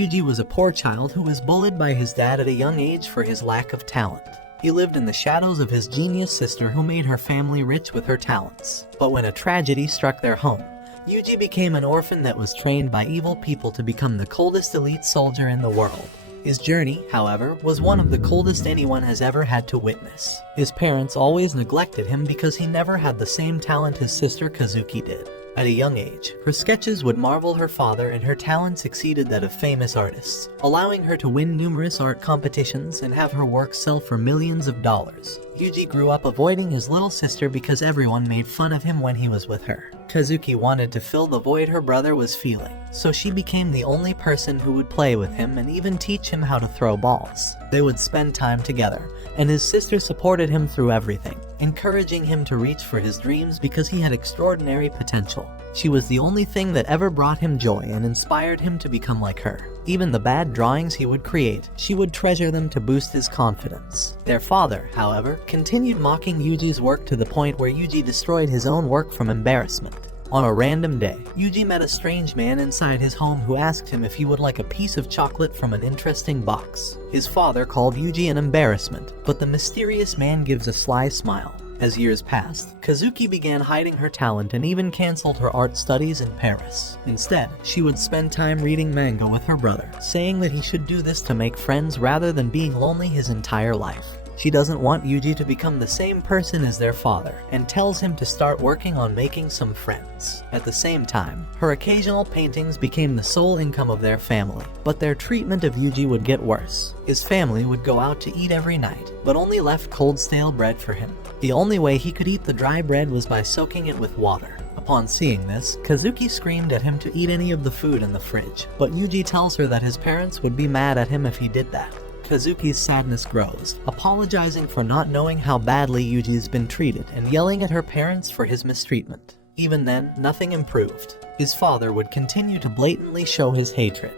Yuji was a poor child who was bullied by his dad at a young age for his lack of talent. He lived in the shadows of his genius sister who made her family rich with her talents. But when a tragedy struck their home, Yuji became an orphan that was trained by evil people to become the coldest elite soldier in the world. His journey, however, was one of the coldest anyone has ever had to witness. His parents always neglected him because he never had the same talent his sister Kazuki did. At a young age, her sketches would marvel her father and her talents exceeded that of famous artists, allowing her to win numerous art competitions and have her work sell for millions of dollars. Yuji grew up avoiding his little sister because everyone made fun of him when he was with her. Kazuki wanted to fill the void her brother was feeling, so she became the only person who would play with him and even teach him how to throw balls. They would spend time together, and his sister supported him through everything, encouraging him to reach for his dreams because he had extraordinary potential. She was the only thing that ever brought him joy and inspired him to become like her. Even the bad drawings he would create, she would treasure them to boost his confidence. Their father, however, continued mocking Yuji's work to the point where Yuji destroyed his own work from embarrassment. On a random day, Yuji met a strange man inside his home who asked him if he would like a piece of chocolate from an interesting box. His father called Yuji an embarrassment, but the mysterious man gives a sly smile. As years passed, Kazuki began hiding her talent and even canceled her art studies in Paris. Instead, she would spend time reading manga with her brother, saying that he should do this to make friends rather than being lonely his entire life. She doesn't want Yuji to become the same person as their father, and tells him to start working on making some friends. At the same time, her occasional paintings became the sole income of their family, but their treatment of Yuji would get worse. His family would go out to eat every night, but only left cold stale bread for him. The only way he could eat the dry bread was by soaking it with water. Upon seeing this, Kazuki screamed at him to eat any of the food in the fridge, but Yuji tells her that his parents would be mad at him if he did that. Kazuki's sadness grows, apologizing for not knowing how badly Yuji's been treated and yelling at her parents for his mistreatment. Even then, nothing improved. His father would continue to blatantly show his hatred,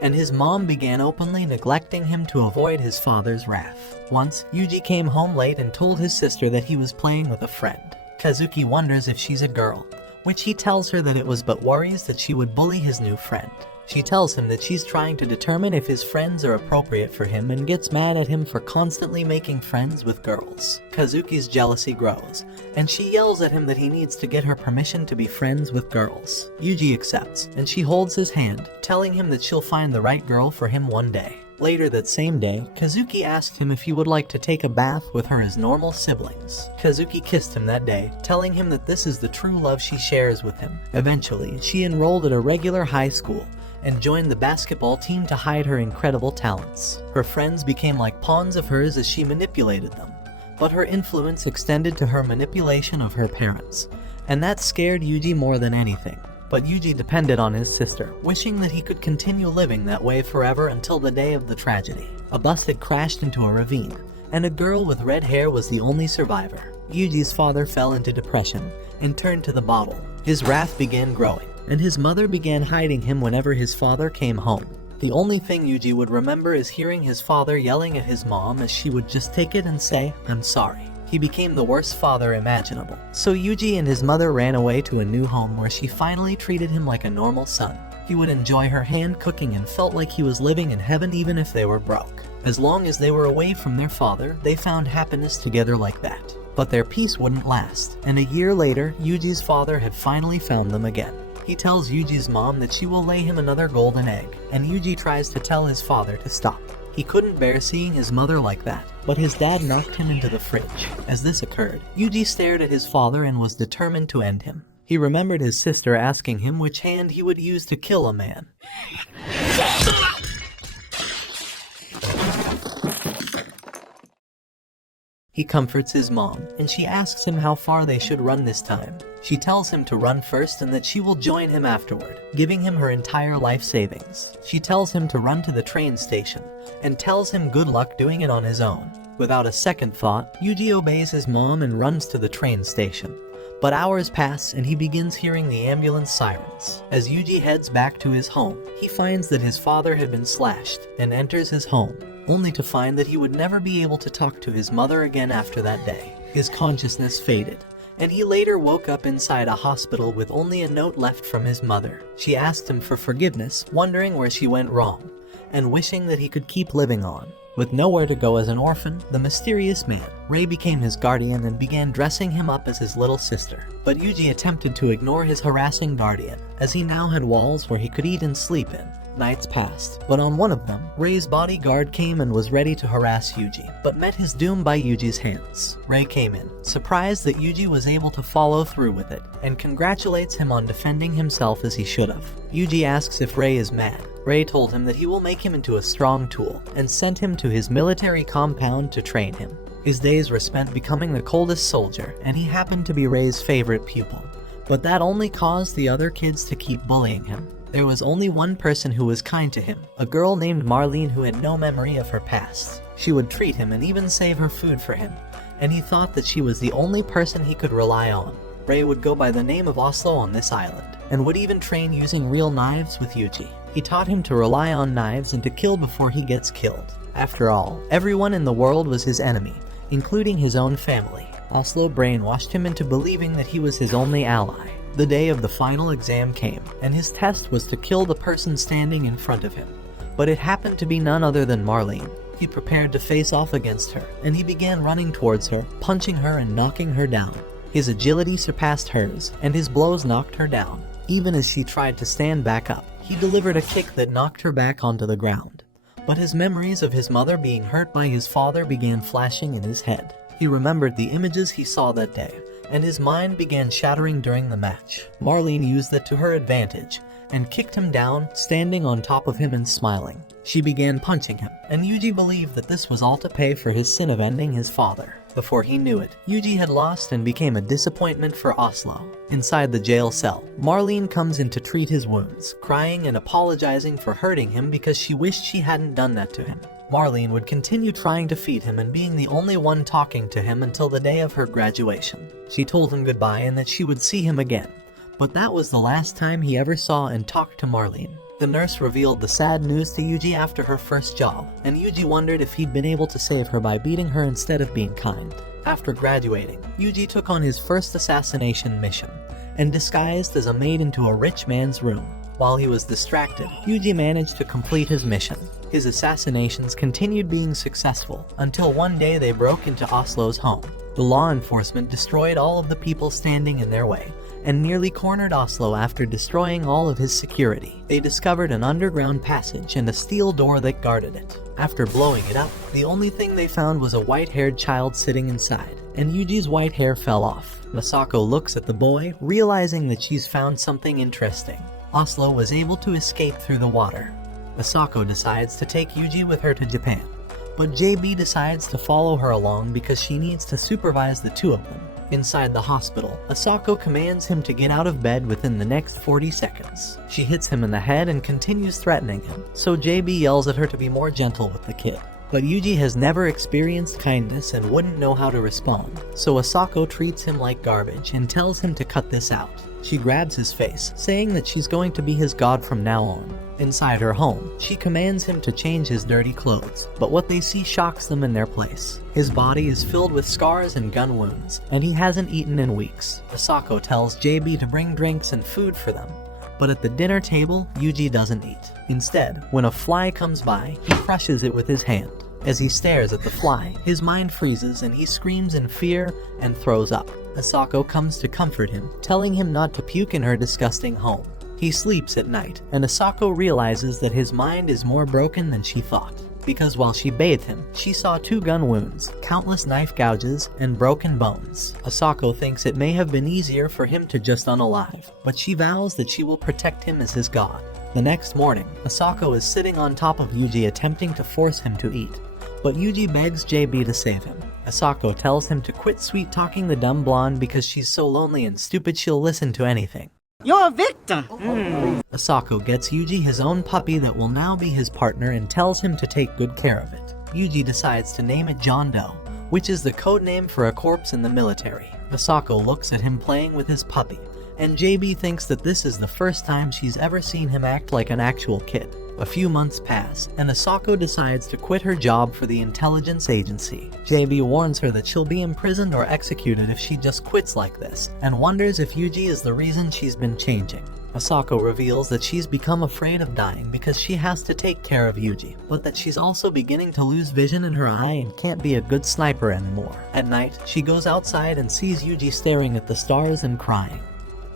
and his mom began openly neglecting him to avoid his father's wrath. Once, Yuji came home late and told his sister that he was playing with a friend. Kazuki wonders if she's a girl, which he tells her that it was but worries that she would bully his new friend. She tells him that she's trying to determine if his friends are appropriate for him and gets mad at him for constantly making friends with girls. Kazuki's jealousy grows, and she yells at him that he needs to get her permission to be friends with girls. Yuji accepts, and she holds his hand, telling him that she'll find the right girl for him one day. Later that same day, Kazuki asked him if he would like to take a bath with her as normal siblings. Kazuki kissed him that day, telling him that this is the true love she shares with him. Eventually, she enrolled at a regular high school, and joined the basketball team to hide her incredible talents. Her friends became like pawns of hers as she manipulated them, but her influence extended to her manipulation of her parents, and that scared Yuji more than anything. But Yuji depended on his sister, wishing that he could continue living that way forever until the day of the tragedy. A bus had crashed into a ravine, and a girl with red hair was the only survivor. Yuji's father fell into depression and turned to the bottle. His wrath began growing, and his mother began hiding him whenever his father came home. The only thing Yuji would remember is hearing his father yelling at his mom as she would just take it and say, "I'm sorry." He became the worst father imaginable. So Yuji and his mother ran away to a new home where she finally treated him like a normal son. He would enjoy her hand cooking and felt like he was living in heaven even if they were broke. As long as they were away from their father, they found happiness together like that. But their peace wouldn't last, and a year later, Yuji's father had finally found them again. He tells Yuji's mom that she will lay him another golden egg, and Yuji tries to tell his father to stop. He couldn't bear seeing his mother like that, but his dad knocked him into the fridge. As this occurred, Yuji stared at his father and was determined to end him. He remembered his sister asking him which hand he would use to kill a man. He comforts his mom, and she asks him how far they should run this time. She tells him to run first and that she will join him afterward, giving him her entire life savings. She tells him to run to the train station, and tells him good luck doing it on his own. Without a second thought, Yuji obeys his mom and runs to the train station. But hours pass and he begins hearing the ambulance sirens. As Yuji heads back to his home, he finds that his father had been slashed and enters his home, only to find that he would never be able to talk to his mother again after that day. His consciousness faded, and he later woke up inside a hospital with only a note left from his mother. She asked him for forgiveness, wondering where she went wrong, and wishing that he could keep living on. With nowhere to go as an orphan, the mysterious man, Rei, became his guardian and began dressing him up as his little sister. But Yuji attempted to ignore his harassing guardian, as he now had walls where he could eat and sleep in. Nights passed, but on one of them, Rei's bodyguard came and was ready to harass Yuji, but met his doom by Yuji's hands. Rei came in, surprised that Yuji was able to follow through with it, and congratulates him on defending himself as he should have. Yuji asks if Rei is mad. Rei told him that he will make him into a strong tool, and sent him to his military compound to train him. His days were spent becoming the coldest soldier, and he happened to be Rei's favorite pupil. But that only caused the other kids to keep bullying him. There was only one person who was kind to him, a girl named Marlene who had no memory of her past. She would treat him and even save her food for him, and he thought that she was the only person he could rely on. Rei would go by the name of Oslo on this island, and would even train using real knives with Yuji. He taught him to rely on knives and to kill before he gets killed. After all, everyone in the world was his enemy, including his own family. Oslo brainwashed him into believing that he was his only ally. The day of the final exam came, and his test was to kill the person standing in front of him. But it happened to be none other than Marlene. He prepared to face off against her, and he began running towards her, punching her and knocking her down. His agility surpassed hers, and his blows knocked her down. Even as she tried to stand back up, he delivered a kick that knocked her back onto the ground. But his memories of his mother being hurt by his father began flashing in his head. He remembered the images he saw that day, and his mind began shattering during the match. Marlene used it to her advantage, and kicked him down, standing on top of him and smiling. She began punching him, and Yuji believed that this was all to pay for his sin of ending his father. Before he knew it, Yuji had lost and became a disappointment for Oslo. Inside the jail cell, Marlene comes in to treat his wounds, crying and apologizing for hurting him because she wished she hadn't done that to him. Marlene would continue trying to feed him and being the only one talking to him until the day of her graduation. She told him goodbye and that she would see him again, but that was the last time he ever saw and talked to Marlene. The nurse revealed the sad news to Yuji after her first job, and Yuji wondered if he'd been able to save her by beating her instead of being kind. After graduating, Yuji took on his first assassination mission, and disguised as a maid into a rich man's room. While he was distracted, Yuji managed to complete his mission. His assassinations continued being successful, until one day they broke into Oslo's home. The law enforcement destroyed all of the people standing in their way, and nearly cornered Oslo after destroying all of his security. They discovered an underground passage and a steel door that guarded it. After blowing it up, the only thing they found was a white-haired child sitting inside, and Yuji's white hair fell off. Masako looks at the boy, realizing that she's found something interesting. Oslo was able to escape through the water. Masako decides to take Yuji with her to Japan, but JB decides to follow her along because she needs to supervise the two of them. Inside the hospital, Asako commands him to get out of bed within the next 40 seconds. She hits him in the head and continues threatening him, so JB yells at her to be more gentle with the kid. But Yuji has never experienced kindness and wouldn't know how to respond, so Asako treats him like garbage and tells him to cut this out. She grabs his face, saying that she's going to be his god from now on. Inside her home, she commands him to change his dirty clothes, but what they see shocks them in their place. His body is filled with scars and gun wounds, and he hasn't eaten in weeks. Asako tells JB to bring drinks and food for them, but at the dinner table, Yuji doesn't eat. Instead, when a fly comes by, he crushes it with his hand. As he stares at the fly, his mind freezes and he screams in fear and throws up. Asako comes to comfort him, telling him not to puke in her disgusting home. He sleeps at night, and Asako realizes that his mind is more broken than she thought. Because while she bathed him, she saw 2 gun wounds, countless knife gouges, and broken bones. Asako thinks it may have been easier for him to just unalive, but she vows that she will protect him as his god. The next morning, Asako is sitting on top of Yuji attempting to force him to eat, but Yuji begs JB to save him. Asako tells him to quit sweet-talking the dumb blonde because she's so lonely and stupid she'll listen to anything. You're a victim! Asako gets Yuji his own puppy that will now be his partner and tells him to take good care of it. Yuji decides to name it John Doe, which is the code name for a corpse in the military. Asako looks at him playing with his puppy, and JB thinks that this is the first time she's ever seen him act like an actual kid. A few months pass, and Asako decides to quit her job for the intelligence agency. JB warns her that she'll be imprisoned or executed if she just quits like this, and wonders if Yuji is the reason she's been changing. Asako reveals that she's become afraid of dying because she has to take care of Yuji, but that she's also beginning to lose vision in her eye and can't be a good sniper anymore. At night, she goes outside and sees Yuji staring at the stars and crying.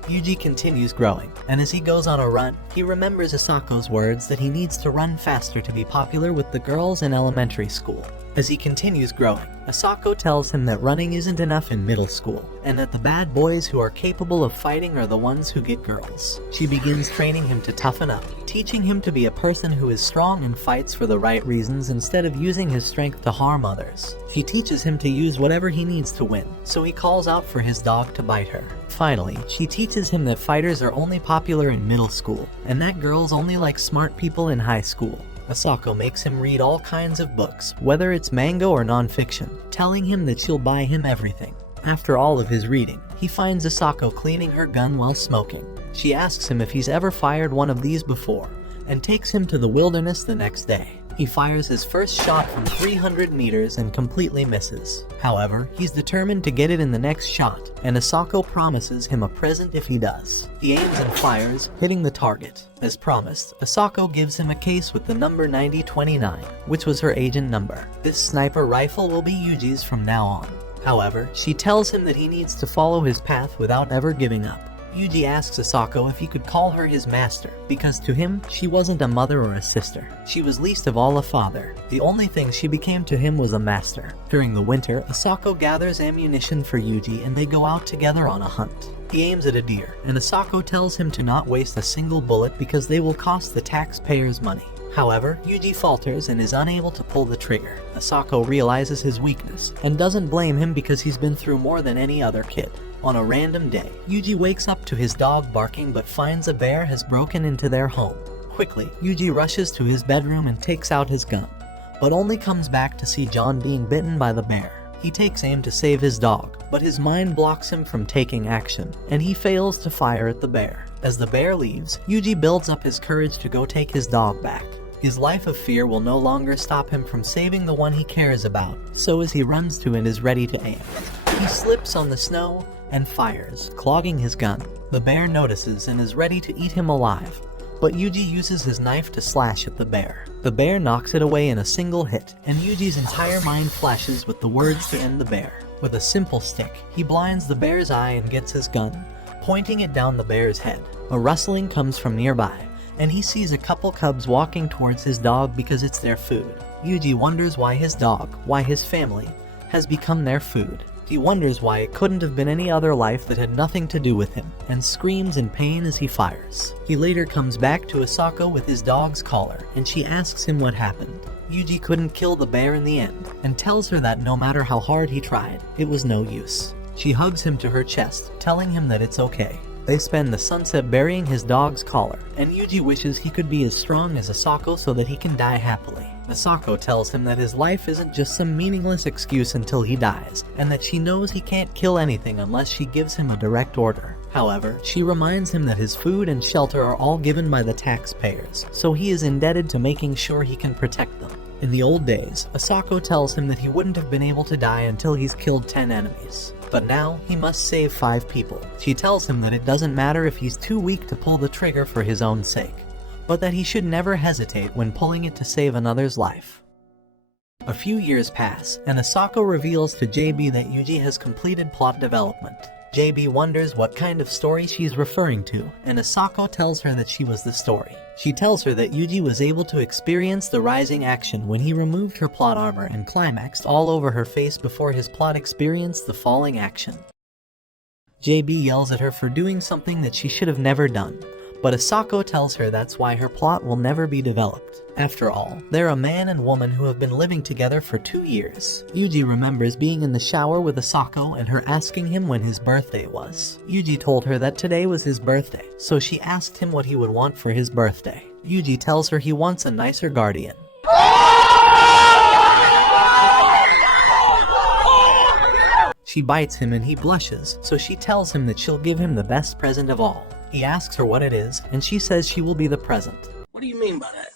Yuji continues growing, and as he goes on a run, he remembers Asako's words that he needs to run faster to be popular with the girls in elementary school. As he continues growing, Asako tells him that running isn't enough in middle school, and that the bad boys who are capable of fighting are the ones who get girls. She begins training him to toughen up, teaching him to be a person who is strong and fights for the right reasons instead of using his strength to harm others. She teaches him to use whatever he needs to win, so he calls out for his dog to bite her. Finally, she teaches him that fighters are only popular in middle school, and that girls only like smart people in high school. Asako makes him read all kinds of books, whether it's manga or non-fiction, telling him that she'll buy him everything. After all of his reading, he finds Asako cleaning her gun while smoking. She asks him if he's ever fired one of these before, and takes him to the wilderness the next day. He fires his first shot from 300 meters and completely misses. However, he's determined to get it in the next shot, and Asako promises him a present if he does. He aims and fires, hitting the target. As promised, Asako gives him a case with the number 9029, which was her agent number. This sniper rifle will be Yuji's from now on. However, she tells him that he needs to follow his path without ever giving up. Yuji asks Asako if he could call her his master, because to him, she wasn't a mother or a sister. She was least of all a father. The only thing she became to him was a master. During the winter, Asako gathers ammunition for Yuji and they go out together on a hunt. He aims at a deer, and Asako tells him to not waste a single bullet because they will cost the taxpayers money. However, Yuji falters and is unable to pull the trigger. Asako realizes his weakness, and doesn't blame him because he's been through more than any other kid. On a random day, Yuji wakes up to his dog barking but finds a bear has broken into their home. Quickly, Yuji rushes to his bedroom and takes out his gun, but only comes back to see John being bitten by the bear. He takes aim to save his dog, but his mind blocks him from taking action, and he fails to fire at the bear. As the bear leaves, Yuji builds up his courage to go take his dog back. His life of fear will no longer stop him from saving the one he cares about, so as he runs to and is ready to aim, he slips on the snow and fires, clogging his gun. The bear notices and is ready to eat him alive, but Yuji uses his knife to slash at the bear. The bear knocks it away in a single hit, and Yuji's entire mind flashes with the words to end the bear. With a simple stick, he blinds the bear's eye and gets his gun, pointing it down the bear's head. A rustling comes from nearby, and he sees a couple cubs walking towards his dog because it's their food. Yuji wonders why his dog, why his family, has become their food. He wonders why it couldn't have been any other life that had nothing to do with him, and screams in pain as he fires. He later comes back to Asako with his dog's collar, and she asks him what happened. Yuji couldn't kill the bear in the end, and tells her that no matter how hard he tried, it was no use. She hugs him to her chest, telling him that it's okay. They spend the sunset burying his dog's collar, and Yuji wishes he could be as strong as Asako so that he can die happily. Asako tells him that his life isn't just some meaningless excuse until he dies, and that she knows he can't kill anything unless she gives him a direct order. However, she reminds him that his food and shelter are all given by the taxpayers, so he is indebted to making sure he can protect them. In the old days, Asako tells him that he wouldn't have been able to die until he's killed 10 enemies. But now, he must save 5 people. She tells him that it doesn't matter if he's too weak to pull the trigger for his own sake, but that he should never hesitate when pulling it to save another's life. A few years pass, and Asako reveals to JB that Yuji has completed plot development. JB wonders what kind of story she's referring to, and Asako tells her that she was the story. She tells her that Yuji was able to experience the rising action when he removed her plot armor and climaxed all over her face before his plot experienced the falling action. JB yells at her for doing something that she should have never done, but Asako tells her that's why her plot will never be developed. After all, they're a man and woman who have been living together for 2 years. Yuji remembers being in the shower with Asako and her asking him when his birthday was. Yuji told her that today was his birthday, so she asked him what he would want for his birthday. Yuji tells her he wants a nicer guardian. She bites him and he blushes, so she tells him that she'll give him the best present of all. He asks her what it is, and she says she will be the present. What do you mean by that?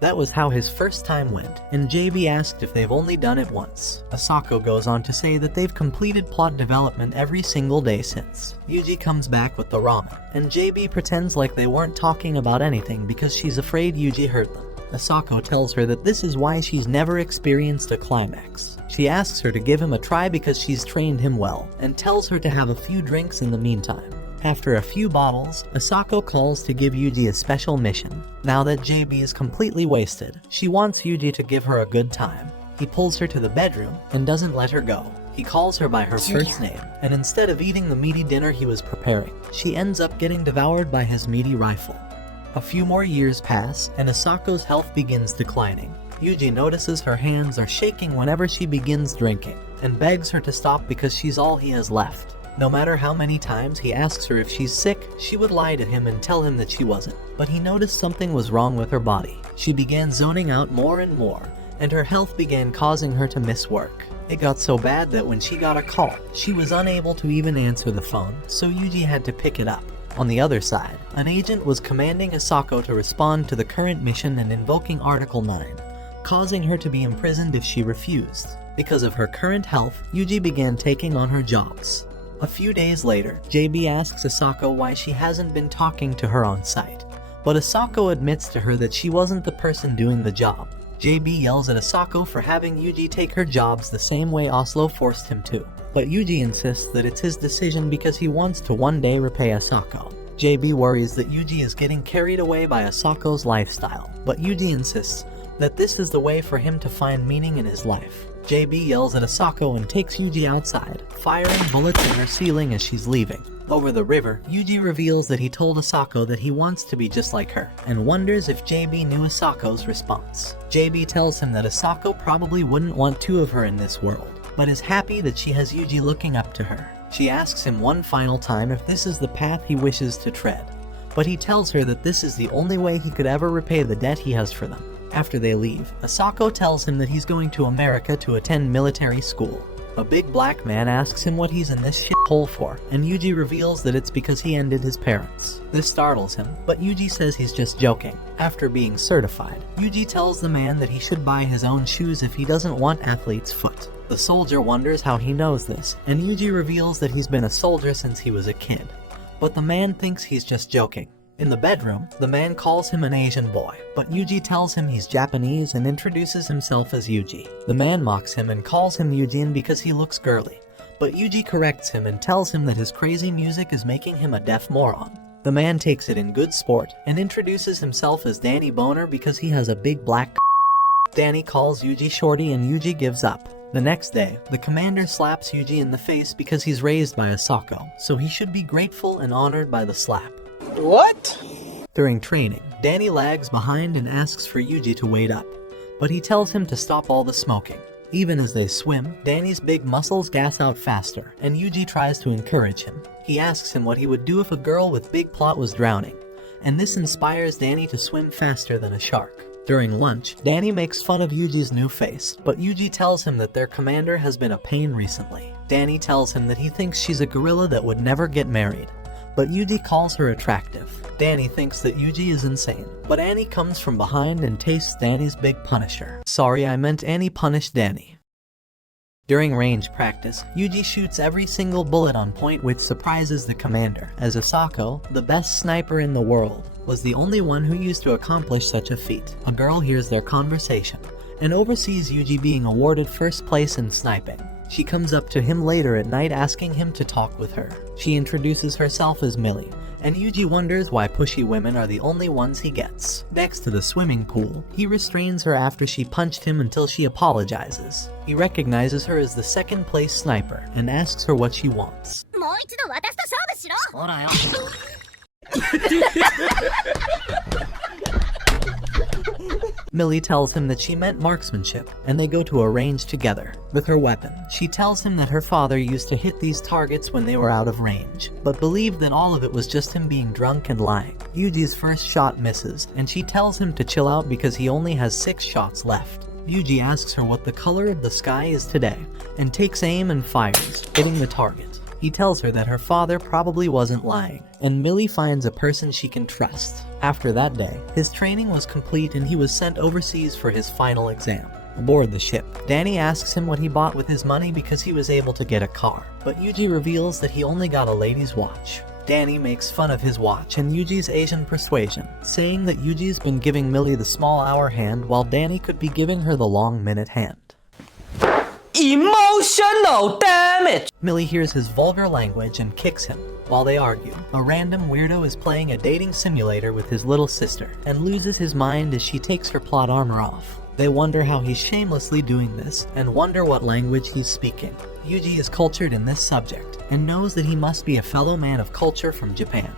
That was how his first time went, and JB asked if they've only done it once. Asako goes on to say that they've completed plot development every single day since. Yuji comes back with the ramen, and JB pretends like they weren't talking about anything because she's afraid Yuji hurt them. Asako tells her that this is why she's never experienced a climax. She asks her to give him a try because she's trained him well, and tells her to have a few drinks in the meantime. After a few bottles, Asako calls to give Yuji a special mission. Now that JB is completely wasted, she wants Yuji to give her a good time. He pulls her to the bedroom and doesn't let her go. He calls her by her first name, and instead of eating the meaty dinner he was preparing, she ends up getting devoured by his meaty rifle. A few more years pass, and Asako's health begins declining. Yuji notices her hands are shaking whenever she begins drinking, and begs her to stop because she's all he has left. No matter how many times he asks her if she's sick, she would lie to him and tell him that she wasn't. But he noticed something was wrong with her body. She began zoning out more and more, and her health began causing her to miss work. It got so bad that when she got a call, she was unable to even answer the phone, so Yuji had to pick it up. On the other side, an agent was commanding Asako to respond to the current mission and invoking Article 9, causing her to be imprisoned if she refused. Because of her current health, Yuji began taking on her jobs. A few days later, JB asks Asako why she hasn't been talking to her on site, but Asako admits to her that she wasn't the person doing the job. JB yells at Asako for having Yuji take her jobs the same way Oslo forced him to, but Yuji insists that it's his decision because he wants to one day repay Asako. JB worries that Yuji is getting carried away by Asako's lifestyle, but Yuji insists that this is the way for him to find meaning in his life. JB yells at Asako and takes Yuji outside, firing bullets in her ceiling as she's leaving. Over the river, Yuji reveals that he told Asako that he wants to be just like her, and wonders if JB knew Asako's response. JB tells him that Asako probably wouldn't want two of her in this world, but is happy that she has Yuji looking up to her. She asks him one final time if this is the path he wishes to tread, but he tells her that this is the only way he could ever repay the debt he has for them. After they leave, Asako tells him that he's going to America to attend military school. A big black man asks him what he's in this shithole for, and Yuji reveals that it's because he ended his parents. This startles him, but Yuji says he's just joking. After being certified, Yuji tells the man that he should buy his own shoes if he doesn't want athlete's foot. The soldier wonders how he knows this, and Yuji reveals that he's been a soldier since he was a kid. But the man thinks he's just joking. In the bedroom, the man calls him an Asian boy, but Yuji tells him he's Japanese and introduces himself as Yuji. The man mocks him and calls him Eugene because he looks girly, but Yuji corrects him and tells him that his crazy music is making him a deaf moron. The man takes it in good sport and introduces himself as Danny Boner because he has a big black Danny calls Yuji shorty and Yuji gives up. The next day, the commander slaps Yuji in the face because he's raised by Asako, so he should be grateful and honored by the slap. What? During training, Danny lags behind and asks for Yuji to wait up, but he tells him to stop all the smoking. Even as they swim, Danny's big muscles gas out faster, and Yuji tries to encourage him. He asks him what he would do if a girl with big plot was drowning, and this inspires Danny to swim faster than a shark. During lunch, Danny makes fun of Yuji's new face, but Yuji tells him that their commander has been a pain recently. Danny tells him that he thinks she's a gorilla that would never get married, but Yuji calls her attractive. Danny thinks that Yuji is insane, but Annie comes from behind and tastes Danny's big punisher. Sorry, I meant Annie punished Danny. During range practice, Yuji shoots every single bullet on point, which surprises the commander, as Asako, the best sniper in the world, was the only one who used to accomplish such a feat. A girl hears their conversation and oversees Yuji being awarded first place in sniping. She comes up to him later at night asking him to talk with her. She introduces herself as Millie, and Yuji wonders why pushy women are the only ones he gets. Next to the swimming pool, he restrains her after she punched him until she apologizes. He recognizes her as the second place sniper and asks her what she wants. Millie tells him that she meant marksmanship, and they go to a range together. With her weapon, she tells him that her father used to hit these targets when they were out of range, but believed that all of it was just him being drunk and lying. Yuji's first shot misses, and she tells him to chill out because he only has 6 shots left. Yuji asks her what the color of the sky is today, and takes aim and fires, hitting the target. He tells her that her father probably wasn't lying, and Millie finds a person she can trust. After that day, his training was complete and he was sent overseas for his final exam. Aboard the ship, Danny asks him what he bought with his money because he was able to get a car, but Yuji reveals that he only got a lady's watch. Danny makes fun of his watch and Yuji's Asian persuasion, saying that Yuji's been giving Millie the small hour hand while Danny could be giving her the long minute hand. Emotional damage! Millie hears his vulgar language and kicks him. While they argue, a random weirdo is playing a dating simulator with his little sister and loses his mind as she takes her plot armor off. They wonder how he's shamelessly doing this and wonder what language he's speaking. Yuji is cultured in this subject and knows that he must be a fellow man of culture from Japan.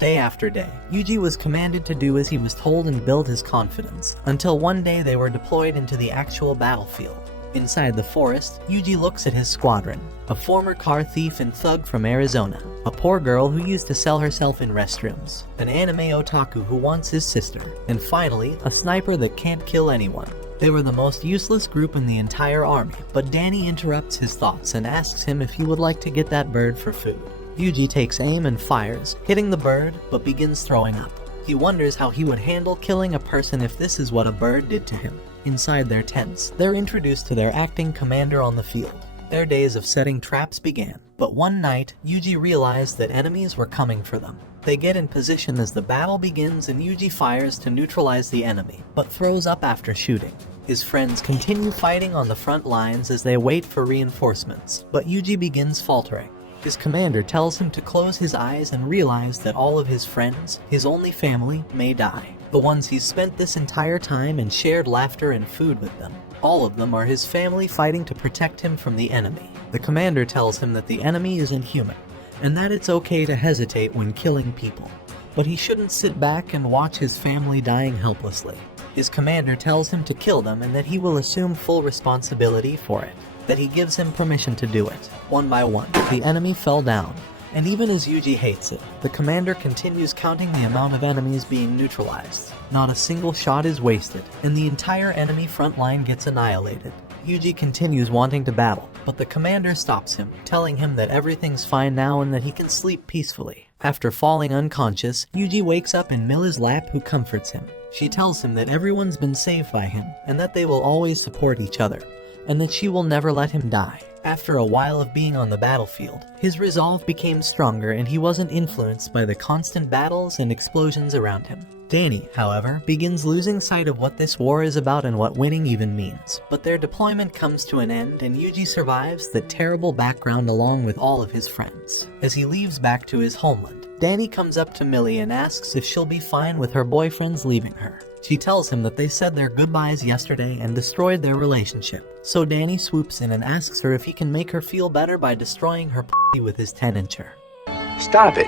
Day after day, Yuji was commanded to do as he was told and build his confidence, until one day they were deployed into the actual battlefield. Inside the forest, Yuji looks at his squadron: a former car thief and thug from Arizona, a poor girl who used to sell herself in restrooms, an anime otaku who wants his sister, and finally, a sniper that can't kill anyone. They were the most useless group in the entire army, but Danny interrupts his thoughts and asks him if he would like to get that bird for food. Yuji takes aim and fires, hitting the bird, but begins throwing up. He wonders how he would handle killing a person if this is what a bird did to him. Inside their tents, they're introduced to their acting commander on the field. Their days of setting traps began, but one night, Yuji realized that enemies were coming for them. They get in position as the battle begins and Yuji fires to neutralize the enemy, but throws up after shooting. His friends continue fighting on the front lines as they wait for reinforcements, but Yuji begins faltering. His commander tells him to close his eyes and realize that all of his friends, his only family, may die. The ones he's spent this entire time and shared laughter and food with them. All of them are his family fighting to protect him from the enemy. The commander tells him that the enemy is inhuman, and that it's okay to hesitate when killing people. But he shouldn't sit back and watch his family dying helplessly. His commander tells him to kill them and that he will assume full responsibility for it. That he gives him permission to do it. One by one, the enemy fell down, and even as Yuji hates it, the commander continues counting the amount of enemies being neutralized. Not a single shot is wasted, and the entire enemy front line gets annihilated. Yuji continues wanting to battle, but the commander stops him, telling him that everything's fine now and that he can sleep peacefully. After falling unconscious, Yuji wakes up in Millie's lap, who comforts him. She tells him that everyone's been saved by him, and that they will always support each other, and that she will never let him die. After a while of being on the battlefield, his resolve became stronger and he wasn't influenced by the constant battles and explosions around him. Danny, however, begins losing sight of what this war is about and what winning even means. But their deployment comes to an end and Yuji survives that terrible background along with all of his friends. As he leaves back to his homeland, Danny comes up to Millie and asks if she'll be fine with her boyfriend's leaving her. She tells him that they said their goodbyes yesterday and destroyed their relationship. So Danny swoops in and asks her if he can make her feel better by destroying her p*** with his 10-incher. Stop it.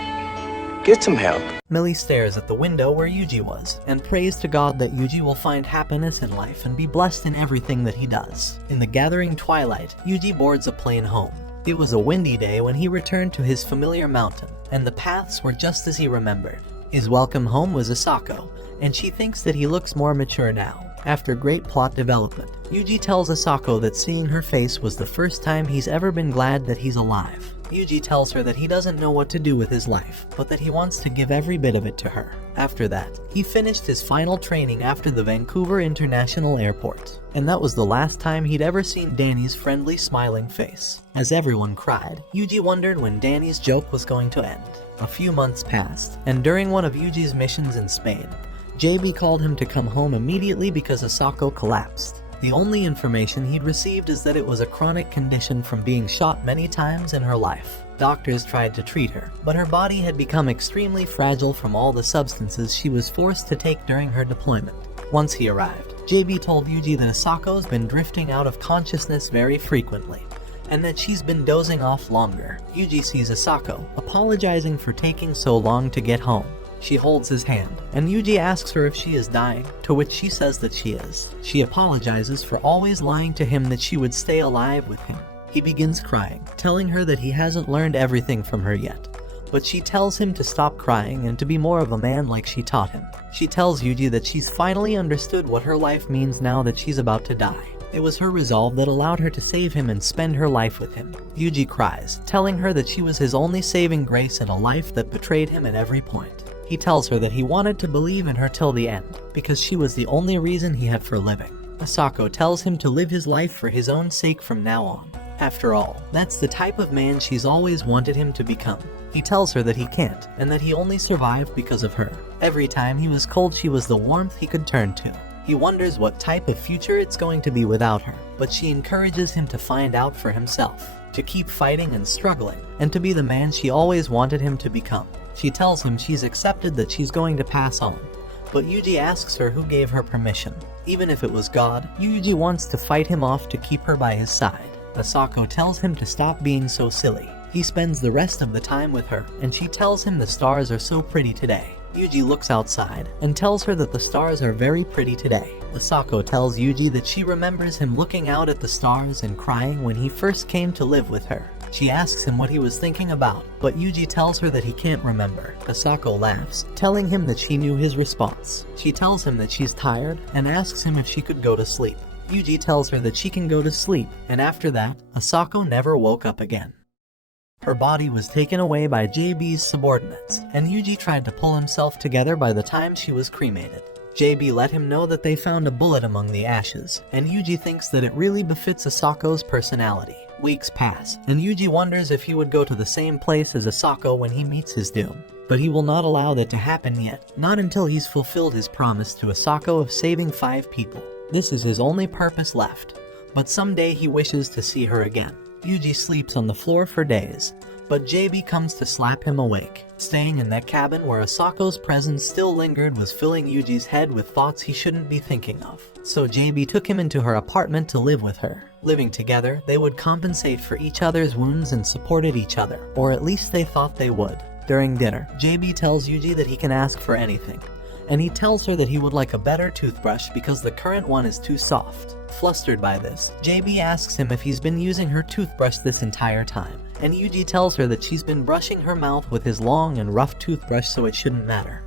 Get some help. Millie stares at the window where Yuji was, and prays to God that Yuji will find happiness in life and be blessed in everything that he does. In the gathering twilight, Yuji boards a plane home. It was a windy day when he returned to his familiar mountain, and the paths were just as he remembered. His welcome home was Asako, and she thinks that he looks more mature now. After great plot development, Yuji tells Asako that seeing her face was the first time he's ever been glad that he's alive. Yuji tells her that he doesn't know what to do with his life, but that he wants to give every bit of it to her. After that, he finished his final training after the Vancouver International Airport, and that was the last time he'd ever seen Danny's friendly smiling face. As everyone cried, Yuji wondered when Danny's joke was going to end. A few months passed, and during one of Yuji's missions in Spain, JB called him to come home immediately because Asako collapsed. The only information he'd received is that it was a chronic condition from being shot many times in her life. Doctors tried to treat her, but her body had become extremely fragile from all the substances she was forced to take during her deployment. Once he arrived, JB told Yuji that Asako's been drifting out of consciousness very frequently, and that she's been dozing off longer. Yuji sees Asako, apologizing for taking so long to get home. She holds his hand, and Yuji asks her if she is dying, to which she says that she is. She apologizes for always lying to him that she would stay alive with him. He begins crying, telling her that he hasn't learned everything from her yet. But she tells him to stop crying and to be more of a man like she taught him. She tells Yuji that she's finally understood what her life means now that she's about to die. It was her resolve that allowed her to save him and spend her life with him. Yuji cries, telling her that she was his only saving grace in a life that betrayed him at every point. He tells her that he wanted to believe in her till the end, because she was the only reason he had for living. Asako tells him to live his life for his own sake from now on. After all, that's the type of man she's always wanted him to become. He tells her that he can't, and that he only survived because of her. Every time he was cold, she was the warmth he could turn to. He wonders what type of future it's going to be without her, but she encourages him to find out for himself, to keep fighting and struggling, and to be the man she always wanted him to become. She tells him she's accepted that she's going to pass on, but Yuji asks her who gave her permission. Even if it was God, Yuji wants to fight him off to keep her by his side. Asako tells him to stop being so silly. He spends the rest of the time with her, and she tells him the stars are so pretty today. Yuji looks outside and tells her that the stars are very pretty today. Asako tells Yuji that she remembers him looking out at the stars and crying when he first came to live with her. She asks him what he was thinking about, but Yuji tells her that he can't remember. Asako laughs, telling him that she knew his response. She tells him that she's tired and asks him if she could go to sleep. Yuji tells her that she can go to sleep, and after that, Asako never woke up again. Her body was taken away by JB's subordinates, and Yuji tried to pull himself together by the time she was cremated. JB let him know that they found a bullet among the ashes, and Yuji thinks that it really befits Asako's personality. Weeks pass, and Yuji wonders if he would go to the same place as Asako when he meets his doom. But he will not allow that to happen yet, not until he's fulfilled his promise to Asako of saving 5 people. This is his only purpose left, but someday he wishes to see her again. Yuji sleeps on the floor for days, but JB comes to slap him awake. Staying in that cabin where Asako's presence still lingered was filling Yuji's head with thoughts he shouldn't be thinking of. So JB took him into her apartment to live with her. Living together, they would compensate for each other's wounds and supported each other, or at least they thought they would. During dinner, JB tells Yuji that he can ask for anything, and he tells her that he would like a better toothbrush because the current one is too soft. Flustered by this, JB asks him if he's been using her toothbrush this entire time, and Yuji tells her that she's been brushing her mouth with his long and rough toothbrush, so it shouldn't matter.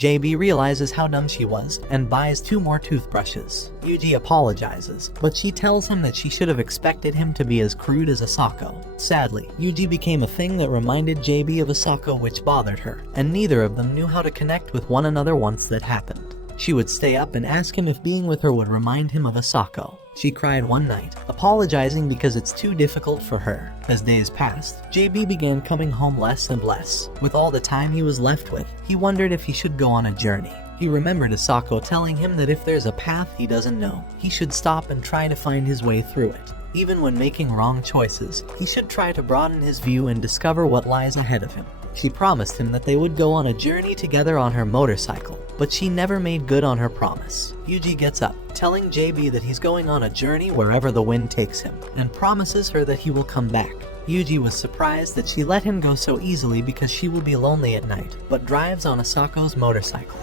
JB realizes how dumb she was and buys 2 more toothbrushes. Yuji apologizes, but she tells him that she should have expected him to be as crude as Asako. Sadly, Yuji became a thing that reminded JB of Asako, which bothered her, and neither of them knew how to connect with one another once that happened. She would stay up and ask him if being with her would remind him of Asako. She cried one night, apologizing because it's too difficult for her. As days passed, JB began coming home less and less. With all the time he was left with, he wondered if he should go on a journey. He remembered Asako telling him that if there's a path he doesn't know, he should stop and try to find his way through it. Even when making wrong choices, he should try to broaden his view and discover what lies ahead of him. She promised him that they would go on a journey together on her motorcycle, but she never made good on her promise. Yuji gets up, telling JB that he's going on a journey wherever the wind takes him, and promises her that he will come back. Yuji was surprised that she let him go so easily because she will be lonely at night, but drives on Asako's motorcycle.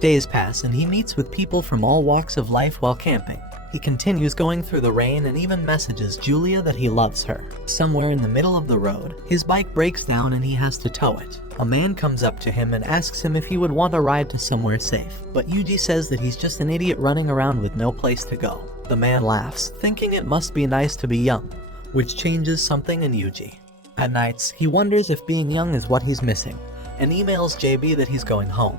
Days pass and he meets with people from all walks of life while camping. He continues going through the rain and even messages Julia that he loves her. Somewhere in the middle of the road, his bike breaks down and he has to tow it. A man comes up to him and asks him if he would want a ride to somewhere safe, but Yuji says that he's just an idiot running around with no place to go. The man laughs, thinking it must be nice to be young, which changes something in Yuji. At nights, he wonders if being young is what he's missing, and emails JB that he's going home.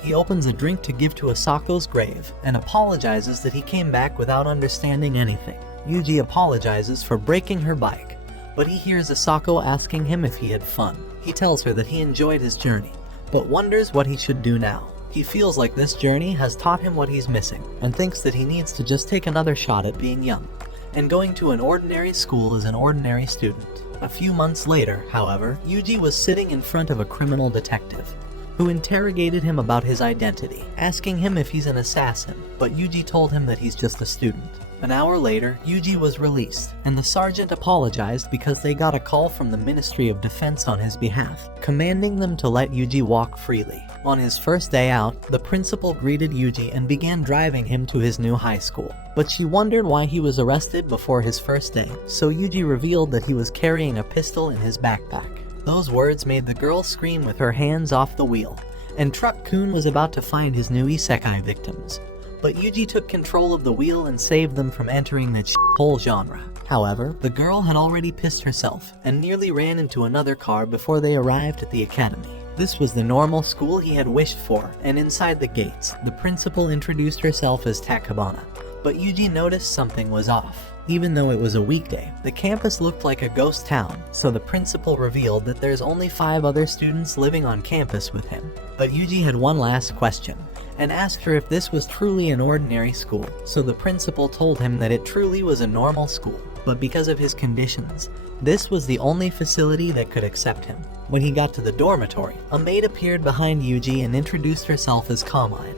He opens a drink to give to Asako's grave, and apologizes that he came back without understanding anything. Yuji apologizes for breaking her bike, but he hears Asako asking him if he had fun. He tells her that he enjoyed his journey, but wonders what he should do now. He feels like this journey has taught him what he's missing, and thinks that he needs to just take another shot at being young, and going to an ordinary school as an ordinary student. A few months later, however, Yuji was sitting in front of a criminal detective, who interrogated him about his identity, asking him if he's an assassin, but Yuji told him that he's just a student. An hour later, Yuji was released, and the sergeant apologized because they got a call from the Ministry of Defense on his behalf, commanding them to let Yuji walk freely. On his first day out, the principal greeted Yuji and began driving him to his new high school. But she wondered why he was arrested before his first day, so Yuji revealed that he was carrying a pistol in his backpack. Those words made the girl scream with her hands off the wheel, and Truck-kun was about to find his new isekai victims. But Yuji took control of the wheel and saved them from entering the whole genre. However, the girl had already pissed herself and nearly ran into another car before they arrived at the academy. This was the normal school he had wished for, and inside the gates, the principal introduced herself as Takabana. But Yuji noticed something was off. Even though it was a weekday, the campus looked like a ghost town, so the principal revealed that there's only 5 other students living on campus with him. But Yuji had one last question, and asked her if this was truly an ordinary school, so the principal told him that it truly was a normal school, but because of his conditions, this was the only facility that could accept him. When he got to the dormitory, a maid appeared behind Yuji and introduced herself as Carmine.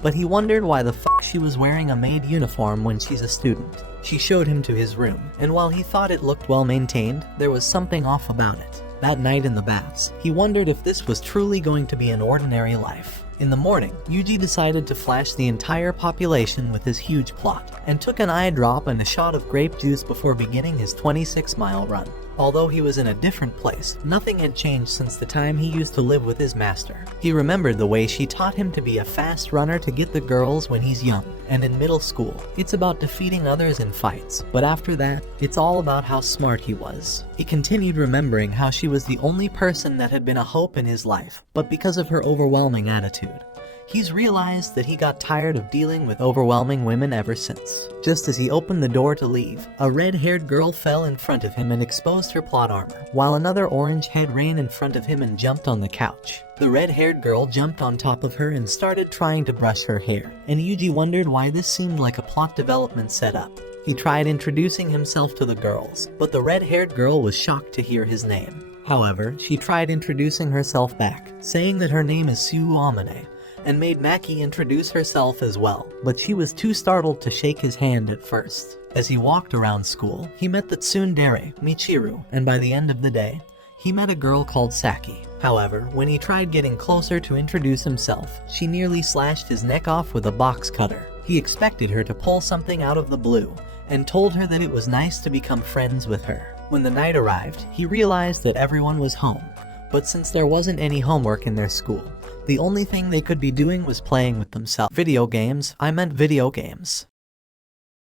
But he wondered why the fuck she was wearing a maid uniform when she's a student. She showed him to his room, and while he thought it looked well maintained, there was something off about it. That night in the baths, he wondered if this was truly going to be an ordinary life. In the morning, Yuji decided to flash the entire population with his huge plot, and took an eye drop and a shot of grape juice before beginning his 26-mile run. Although he was in a different place, nothing had changed since the time he used to live with his master. He remembered the way she taught him to be a fast runner to get the girls when he's young, and in middle school, it's about defeating others in fights, but after that, it's all about how smart he was. He continued remembering how she was the only person that had been a hope in his life, but because of her overwhelming attitude, he's realized that he got tired of dealing with overwhelming women ever since. Just as he opened the door to leave, a red-haired girl fell in front of him and exposed her plot armor, while another orange head ran in front of him and jumped on the couch. The red-haired girl jumped on top of her and started trying to brush her hair, and Yuji wondered why this seemed like a plot development setup. He tried introducing himself to the girls, but the red-haired girl was shocked to hear his name. However, she tried introducing herself back, saying that her name is Suu Amane, and made Maki introduce herself as well, but she was too startled to shake his hand at first. As he walked around school, he met the tsundere, Michiru, and by the end of the day, he met a girl called Saki. However, when he tried getting closer to introduce himself, she nearly slashed his neck off with a box cutter. He expected her to pull something out of the blue, and told her that it was nice to become friends with her. When the night arrived, he realized that everyone was home, but since there wasn't any homework in their school, the only thing they could be doing was playing with themselves. Video games.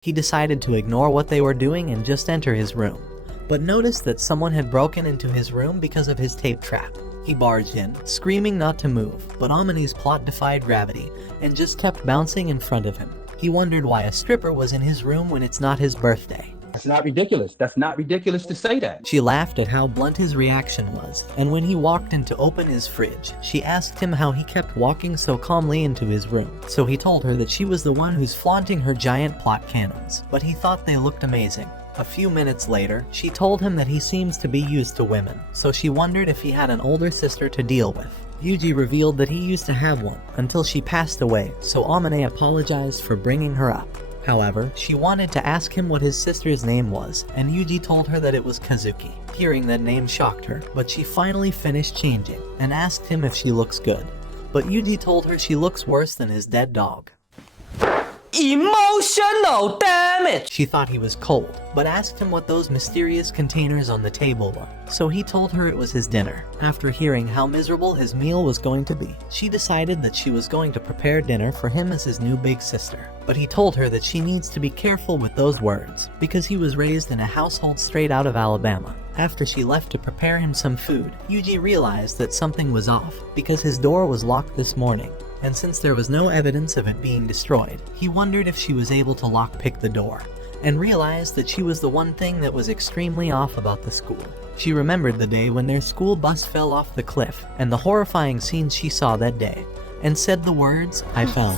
He decided to ignore what they were doing and just enter his room, but noticed that someone had broken into his room because of his tape trap. He barged in, screaming not to move, but Amane's plot defied gravity and just kept bouncing in front of him. He wondered why a stripper was in his room when it's not his birthday. That's not ridiculous. That's not ridiculous to say that. She laughed at how blunt his reaction was, and when he walked in to open his fridge, she asked him how he kept walking so calmly into his room. So he told her that she was the one who's flaunting her giant plot cannons, but he thought they looked amazing. A few minutes later, she told him that he seems to be used to women, so she wondered if he had an older sister to deal with. Yuji revealed that he used to have one, until she passed away, so Amane apologized for bringing her up. However, she wanted to ask him what his sister's name was, and Yuji told her that it was Kazuki. Hearing that name shocked her, but she finally finished changing, and asked him if she looks good. But Yuji told her she looks worse than his dead dog. Emotional damage! She thought he was cold, but asked him what those mysterious containers on the table were, so he told her it was his dinner. After hearing how miserable his meal was going to be, she decided that she was going to prepare dinner for him as his new big sister. But he told her that she needs to be careful with those words, because he was raised in a household straight out of Alabama. After she left to prepare him some food, Yuji realized that something was off, because his door was locked this morning. And since there was no evidence of it being destroyed, he wondered if she was able to lockpick the door, and realized that she was the one thing that was extremely off about the school. She remembered the day when their school bus fell off the cliff, and the horrifying scenes she saw that day, and said the words, "I fell."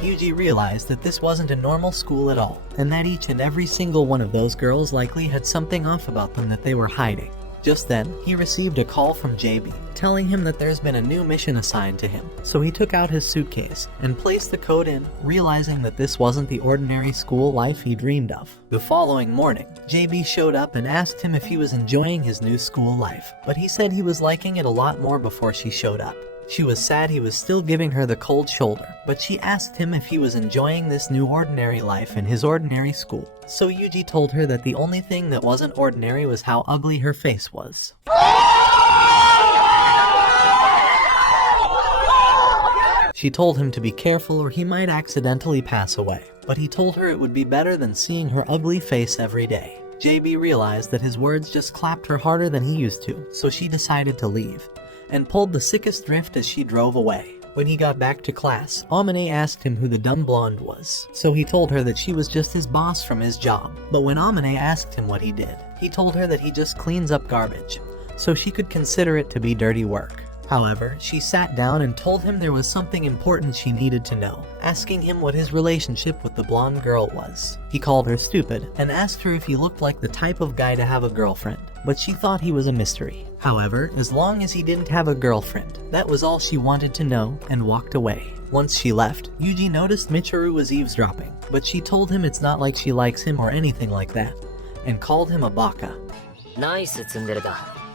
Yuji realized that this wasn't a normal school at all, and that each and every single one of those girls likely had something off about them that they were hiding. Just then, he received a call from JB, telling him that there's been a new mission assigned to him. So he took out his suitcase and placed the code in, realizing that this wasn't the ordinary school life he dreamed of. The following morning, JB showed up and asked him if he was enjoying his new school life, but he said he was liking it a lot more before she showed up. She was sad he was still giving her the cold shoulder, but she asked him if he was enjoying this new ordinary life in his ordinary school. So Yuji told her that the only thing that wasn't ordinary was how ugly her face was. She told him to be careful or he might accidentally pass away, but he told her it would be better than seeing her ugly face every day. JB realized that his words just clapped her harder than he used to, so she decided to leave, and pulled the sickest drift as she drove away. When he got back to class, Amane asked him who the dumb blonde was, so he told her that she was just his boss from his job. But when Amane asked him what he did, he told her that he just cleans up garbage, so she could consider it to be dirty work. However, she sat down and told him there was something important she needed to know, asking him what his relationship with the blonde girl was. He called her stupid and asked her if he looked like the type of guy to have a girlfriend, but she thought he was a mystery. However, as long as he didn't have a girlfriend, that was all she wanted to know and walked away. Once she left, Yuji noticed Michiru was eavesdropping, but she told him it's not like she likes him or anything like that, and called him a baka. Nice,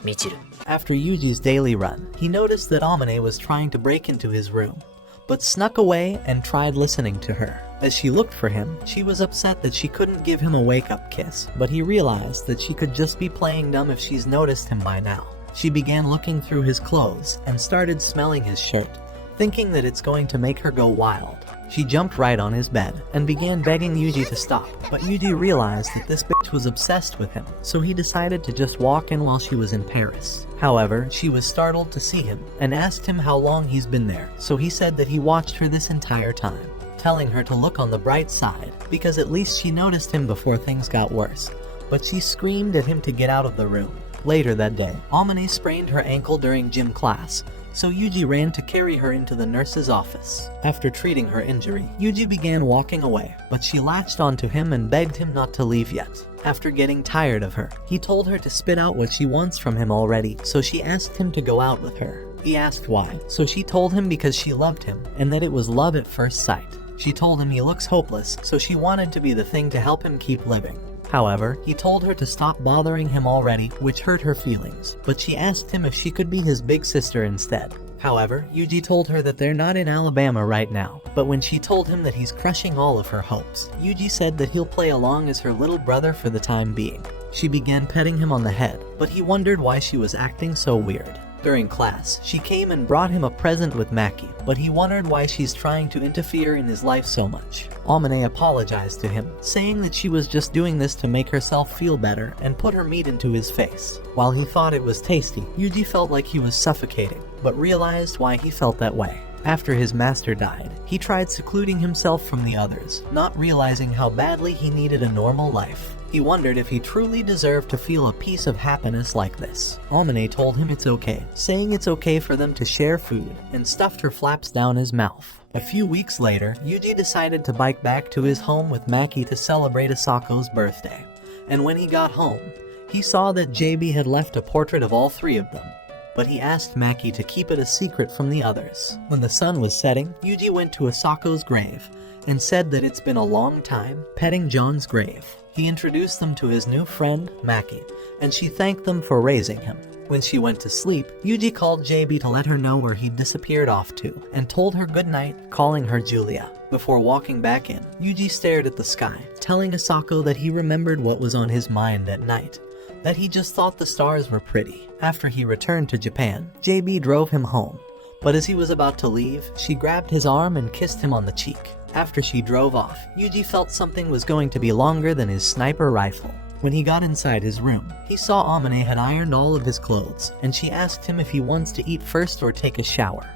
Michiru. After Yuji's daily run, he noticed that Amane was trying to break into his room, but snuck away and tried listening to her. As she looked for him, she was upset that she couldn't give him a wake-up kiss, but he realized that she could just be playing dumb if she's noticed him by now. She began looking through his clothes and started smelling his shirt, thinking that it's going to make her go wild. She jumped right on his bed and began begging Yuji to stop, but Yuji realized that this bitch was obsessed with him, so he decided to just walk in while she was in Paris. However, she was startled to see him and asked him how long he's been there, so he said that he watched her this entire time, telling her to look on the bright side, because at least she noticed him before things got worse, but she screamed at him to get out of the room. Later that day, Amane sprained her ankle during gym class, so Yuji ran to carry her into the nurse's office. After treating her injury, Yuji began walking away, but she latched onto him and begged him not to leave yet. After getting tired of her, he told her to spit out what she wants from him already, so she asked him to go out with her. He asked why, so she told him because she loved him, and that it was love at first sight. She told him he looks hopeless, so she wanted to be the thing to help him keep living. However, he told her to stop bothering him already, which hurt her feelings, but she asked him if she could be his big sister instead. However, Yuji told her that they're not in Alabama right now, but when she told him that he's crushing all of her hopes, Yuji said that he'll play along as her little brother for the time being. She began petting him on the head, but he wondered why she was acting so weird. During class, she came and brought him a present with Maki, but he wondered why she's trying to interfere in his life so much. Amane apologized to him, saying that she was just doing this to make herself feel better and put her meat into his face. While he thought it was tasty, Yuji felt like he was suffocating, but realized why he felt that way. After his master died, he tried secluding himself from the others, not realizing how badly he needed a normal life. He wondered if he truly deserved to feel a piece of happiness like this. Amane told him it's okay, saying it's okay for them to share food, and stuffed her flaps down his mouth. A few weeks later, Yuji decided to bike back to his home with Maki to celebrate Asako's birthday. And when he got home, he saw that JB had left a portrait of all three of them, but he asked Maki to keep it a secret from the others. When the sun was setting, Yuji went to Asako's grave and said that it's been a long time petting John's grave. He introduced them to his new friend, Maki, and she thanked them for raising him. When she went to sleep, Yuji called JB to let her know where he'd disappeared off to, and told her goodnight, calling her Julia. Before walking back in, Yuji stared at the sky, telling Asako that he remembered what was on his mind at night, that he just thought the stars were pretty. After he returned to Japan, JB drove him home, but as he was about to leave, she grabbed his arm and kissed him on the cheek. After she drove off, Yuji felt something was going to be longer than his sniper rifle. When he got inside his room, he saw Amane had ironed all of his clothes, and she asked him if he wants to eat first or take a shower.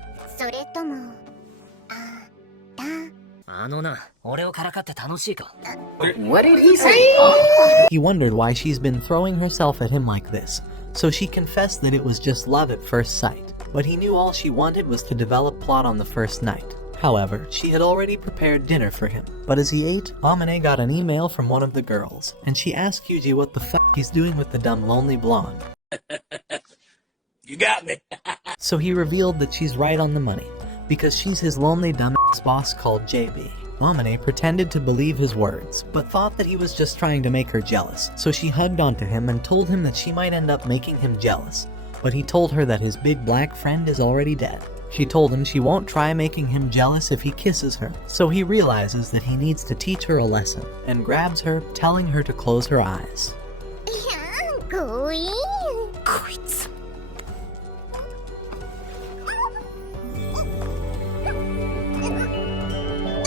What did he say? He wondered why she's been throwing herself at him like this, so she confessed that it was just love at first sight, but he knew all she wanted was to develop plot on the first night. However, she had already prepared dinner for him, but as he ate, Amane got an email from one of the girls, and she asked Yuji what the fuck he's doing with the dumb lonely blonde. You got me. So he revealed that she's right on the money, because she's his lonely dumbass boss called JB. Amane pretended to believe his words, but thought that he was just trying to make her jealous, so she hugged onto him and told him that she might end up making him jealous, but he told her that his big black friend is already dead. She told him she won't try making him jealous if he kisses her, so he realizes that he needs to teach her a lesson, and grabs her, telling her to close her eyes.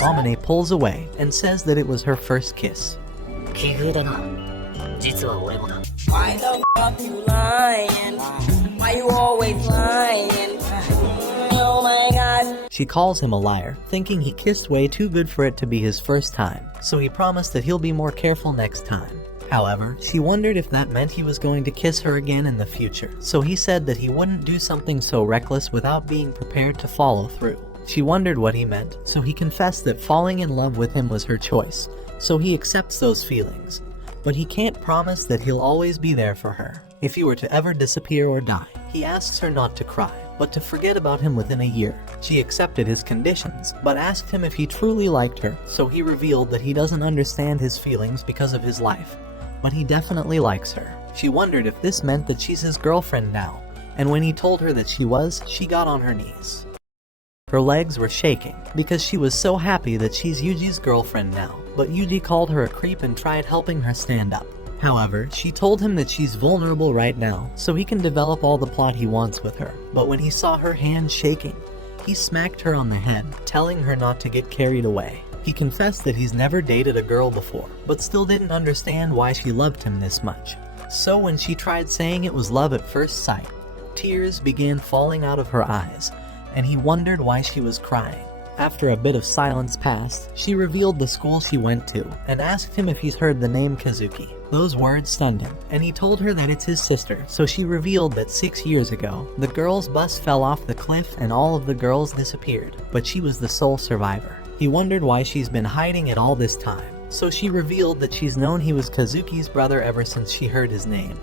Amane pulls away and says that it was her first kiss. 奇遇だな。実は俺もだ。 Why the fuck you lying? Why you always lying? Oh my god. She calls him a liar, thinking he kissed way too good for it to be his first time, so he promised that he'll be more careful next time. However, she wondered if that meant he was going to kiss her again in the future, so he said that he wouldn't do something so reckless without being prepared to follow through. She wondered what he meant, so he confessed that falling in love with him was her choice, so he accepts those feelings. But he can't promise that he'll always be there for her. If he were to ever disappear or die, he asks her not to cry, but to forget about him within a year. She accepted his conditions, but asked him if he truly liked her, so he revealed that he doesn't understand his feelings because of his life, but he definitely likes her. She wondered if this meant that she's his girlfriend now, and when he told her that she was, she got on her knees. Her legs were shaking, because she was so happy that she's Yuji's girlfriend now, but Yuji called her a creep and tried helping her stand up. However, she told him that she's vulnerable right now, so he can develop all the plot he wants with her. But when he saw her hands shaking, he smacked her on the head, telling her not to get carried away. He confessed that he's never dated a girl before, but still didn't understand why she loved him this much. So when she tried saying it was love at first sight, tears began falling out of her eyes, and he wondered why she was crying. After a bit of silence passed, she revealed the school she went to, and asked him if he's heard the name Kazuki. Those words stunned him, and he told her that it's his sister, so she revealed that 6 years ago, the girls' bus fell off the cliff and all of the girls disappeared, but she was the sole survivor. He wondered why she's been hiding it all this time, so she revealed that she's known he was Kazuki's brother ever since she heard his name.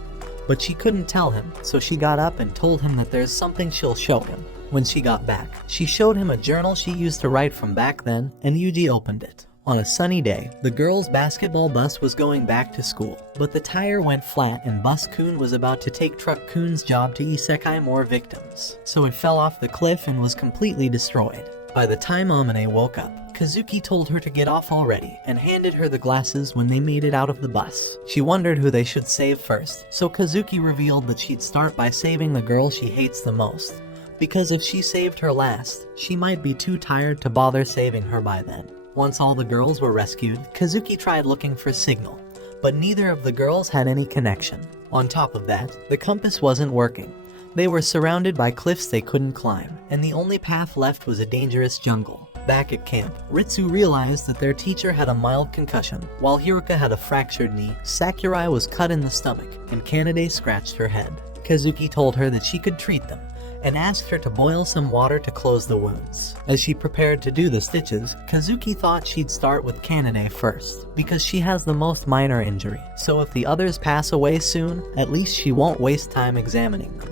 But she couldn't tell him, so she got up and told him that there's something she'll show him. When she got back, she showed him a journal she used to write from back then, and Yuji opened it. On a sunny day, the girls' basketball bus was going back to school, but the tire went flat and Bus Kun was about to take Truck Kun's job to isekai more victims, so it fell off the cliff and was completely destroyed. By the time Amane woke up, Kazuki told her to get off already and handed her the glasses when they made it out of the bus. She wondered who they should save first, so Kazuki revealed that she'd start by saving the girl she hates the most, because if she saved her last, she might be too tired to bother saving her by then. Once all the girls were rescued, Kazuki tried looking for Signal, but neither of the girls had any connection. On top of that, the compass wasn't working. They were surrounded by cliffs they couldn't climb, and the only path left was a dangerous jungle. Back at camp, Ritsu realized that their teacher had a mild concussion, while Hiruka had a fractured knee, Sakurai was cut in the stomach, and Kanade scratched her head. Kazuki told her that she could treat them, and asked her to boil some water to close the wounds. As she prepared to do the stitches, Kazuki thought she'd start with Kanade first, because she has the most minor injury, so if the others pass away soon, at least she won't waste time examining them.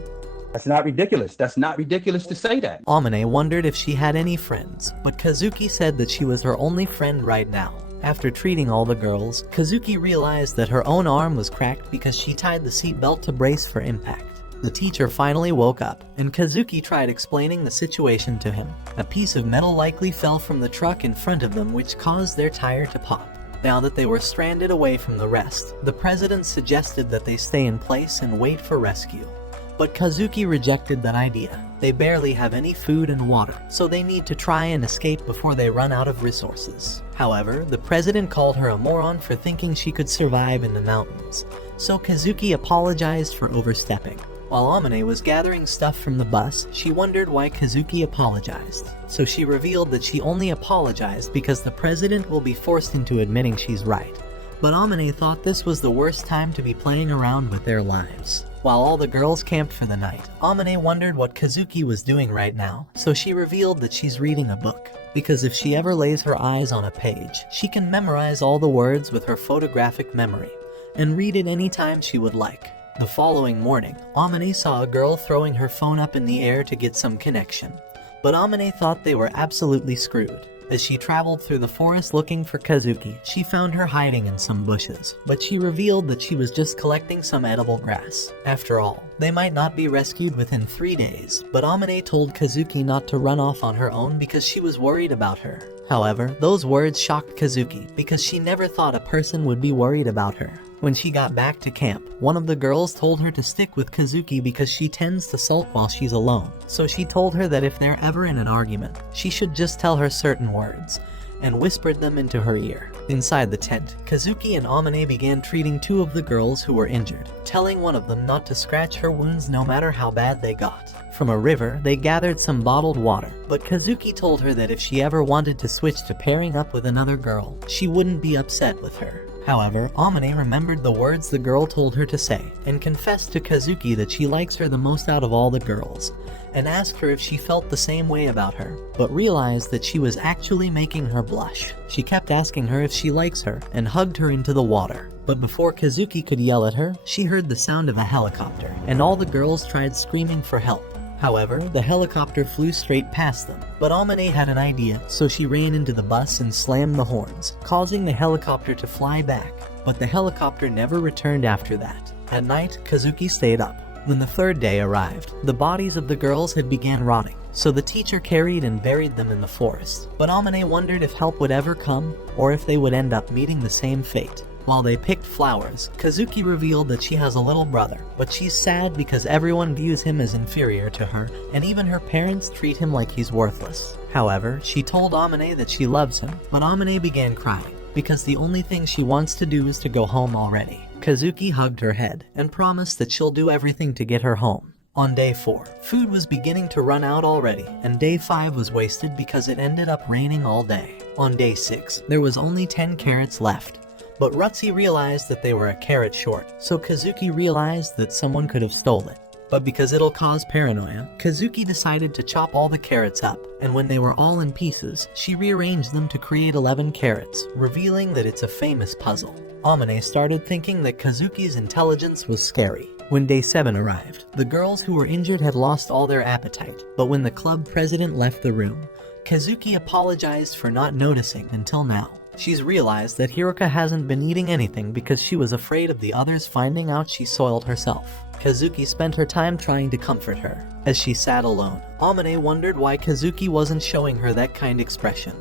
That's not ridiculous. That's not ridiculous to say that. Amane wondered if she had any friends, but Kazuki said that she was her only friend right now. After treating all the girls, Kazuki realized that her own arm was cracked because she tied the seatbelt to brace for impact. The teacher finally woke up, and Kazuki tried explaining the situation to him. A piece of metal likely fell from the truck in front of them, which caused their tire to pop. Now that they were stranded away from the rest, the president suggested that they stay in place and wait for rescue. But Kazuki rejected that idea. They barely have any food and water, so they need to try and escape before they run out of resources. However, the president called her a moron for thinking she could survive in the mountains, so Kazuki apologized for overstepping. While Amane was gathering stuff from the bus, she wondered why Kazuki apologized. So she revealed that she only apologized because the president will be forced into admitting she's right. But Amane thought this was the worst time to be playing around with their lives. While all the girls camped for the night, Amane wondered what Kazuki was doing right now, so she revealed that she's reading a book. Because if she ever lays her eyes on a page, she can memorize all the words with her photographic memory, and read it anytime she would like. The following morning, Amane saw a girl throwing her phone up in the air to get some connection, but Amane thought they were absolutely screwed. As she traveled through the forest looking for Kazuki, she found her hiding in some bushes, but she revealed that she was just collecting some edible grass. After all, they might not be rescued within 3 days, but Amane told Kazuki not to run off on her own because she was worried about her. However, those words shocked Kazuki because she never thought a person would be worried about her. When she got back to camp, one of the girls told her to stick with Kazuki because she tends to sulk while she's alone. So she told her that if they're ever in an argument, she should just tell her certain words, and whispered them into her ear. Inside the tent, Kazuki and Amane began treating two of the girls who were injured, telling one of them not to scratch her wounds no matter how bad they got. From a river, they gathered some bottled water, but Kazuki told her that if she ever wanted to switch to pairing up with another girl, she wouldn't be upset with her. However, Amane remembered the words the girl told her to say, and confessed to Kazuki that she likes her the most out of all the girls, and asked her if she felt the same way about her, but realized that she was actually making her blush. She kept asking her if she likes her, and hugged her into the water. But before Kazuki could yell at her, she heard the sound of a helicopter, and all the girls tried screaming for help. However, the helicopter flew straight past them, but Amane had an idea, so she ran into the bus and slammed the horns, causing the helicopter to fly back, but the helicopter never returned after that. At night, Kazuki stayed up. When the third day arrived, the bodies of the girls had began rotting, so the teacher carried and buried them in the forest, but Amane wondered if help would ever come, or if they would end up meeting the same fate. While they picked flowers, Kazuki revealed that she has a little brother, but she's sad because everyone views him as inferior to her, and even her parents treat him like he's worthless. However, she told Amane that she loves him, but Amane began crying, because the only thing she wants to do is to go home already. Kazuki hugged her head, and promised that she'll do everything to get her home. On day 4, food was beginning to run out already, and day 5 was wasted because it ended up raining all day. On day 6, there was only 10 carrots left. But Rutsi realized that they were a carrot short, so Kazuki realized that someone could have stolen it. But because it'll cause paranoia, Kazuki decided to chop all the carrots up, and when they were all in pieces, she rearranged them to create 11 carrots, revealing that it's a famous puzzle. Amane started thinking that Kazuki's intelligence was scary. When day 7 arrived, the girls who were injured had lost all their appetite, but when the club president left the room, Kazuki apologized for not noticing until now. She's realized that Hiruka hasn't been eating anything because she was afraid of the others finding out she soiled herself. Kazuki spent her time trying to comfort her. As she sat alone, Amane wondered why Kazuki wasn't showing her that kind expression.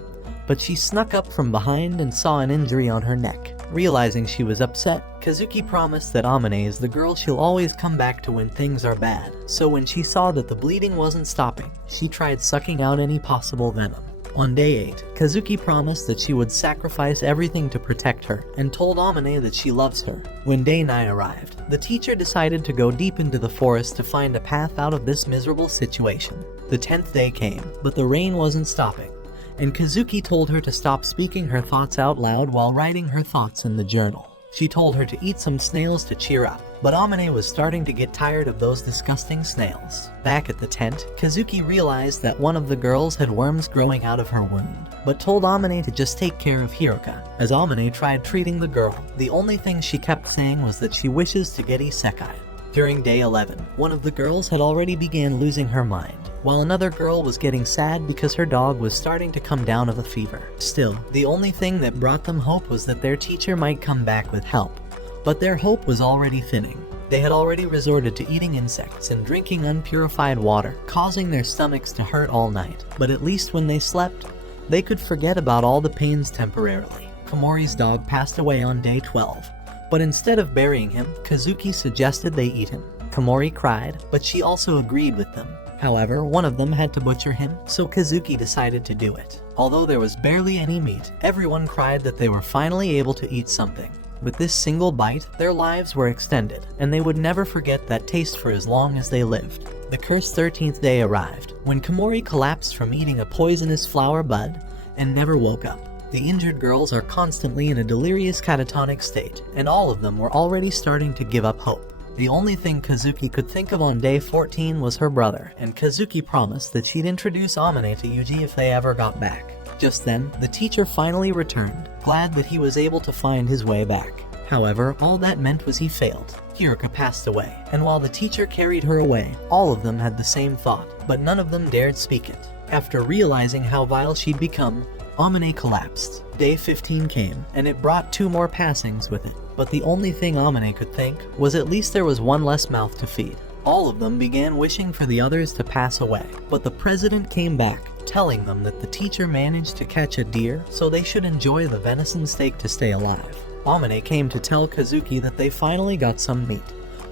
But she snuck up from behind and saw an injury on her neck. Realizing she was upset, Kazuki promised that Amane is the girl she'll always come back to when things are bad. So when she saw that the bleeding wasn't stopping, she tried sucking out any possible venom. On day 8, Kazuki promised that she would sacrifice everything to protect her, and told Amane that she loves her. When day 9 arrived, the teacher decided to go deep into the forest to find a path out of this miserable situation. The 10th day came, but the rain wasn't stopping, and Kazuki told her to stop speaking her thoughts out loud while writing her thoughts in the journal. She told her to eat some snails to cheer up, but Amane was starting to get tired of those disgusting snails. Back at the tent, Kazuki realized that one of the girls had worms growing out of her wound, but told Amane to just take care of Hiruka. As Amane tried treating the girl, the only thing she kept saying was that she wishes to get isekai. During day 11, one of the girls had already began losing her mind, while another girl was getting sad because her dog was starting to come down of a fever. Still, the only thing that brought them hope was that their teacher might come back with help. But their hope was already thinning. They had already resorted to eating insects and drinking unpurified water, causing their stomachs to hurt all night. But at least when they slept, they could forget about all the pains temporarily. Komori's dog passed away on day 12. But instead of burying him, Kazuki suggested they eat him. Komori cried, but she also agreed with them. However, one of them had to butcher him, so Kazuki decided to do it. Although there was barely any meat, everyone cried that they were finally able to eat something. With this single bite, their lives were extended, and they would never forget that taste for as long as they lived. The cursed 13th day arrived, when Komori collapsed from eating a poisonous flower bud and never woke up. The injured girls are constantly in a delirious catatonic state, and all of them were already starting to give up hope. The only thing Kazuki could think of on day 14 was her brother, and Kazuki promised that she'd introduce Amane to Yuji if they ever got back. Just then, the teacher finally returned, glad that he was able to find his way back. However, all that meant was he failed. Hiruka passed away, and while the teacher carried her away, all of them had the same thought, but none of them dared speak it. After realizing how vile she'd become, Amane collapsed. Day 15 came, and it brought 2 more passings with it. But the only thing Amane could think was at least there was one less mouth to feed. All of them began wishing for the others to pass away, but the president came back, telling them that the teacher managed to catch a deer, so they should enjoy the venison steak to stay alive. Amane came to tell Kazuki that they finally got some meat,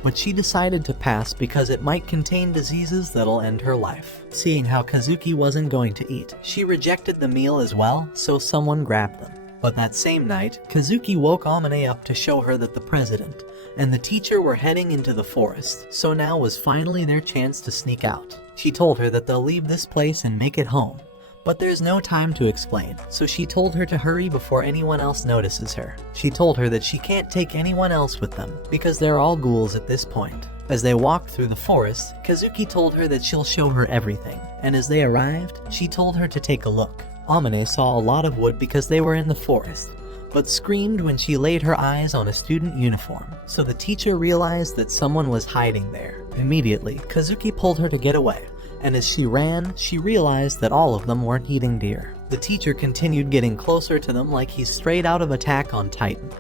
but she decided to pass because it might contain diseases that'll end her life. Seeing how Kazuki wasn't going to eat, she rejected the meal as well, so someone grabbed them. But that same night, Kazuki woke Amane up to show her that the president and the teacher were heading into the forest, so now was finally their chance to sneak out. She told her that they'll leave this place and make it home, but there's no time to explain, so she told her to hurry before anyone else notices her. She told her that she can't take anyone else with them, because they're all ghouls at this point. As they walked through the forest, Kazuki told her that she'll show her everything, and as they arrived, she told her to take a look. Amane saw a lot of wood because they were in the forest, but screamed when she laid her eyes on a student uniform, so the teacher realized that someone was hiding there. Immediately, Kazuki pulled her to get away, and as she ran, she realized that all of them weren't eating deer. The teacher continued getting closer to them like he's straight out of Attack on Titan.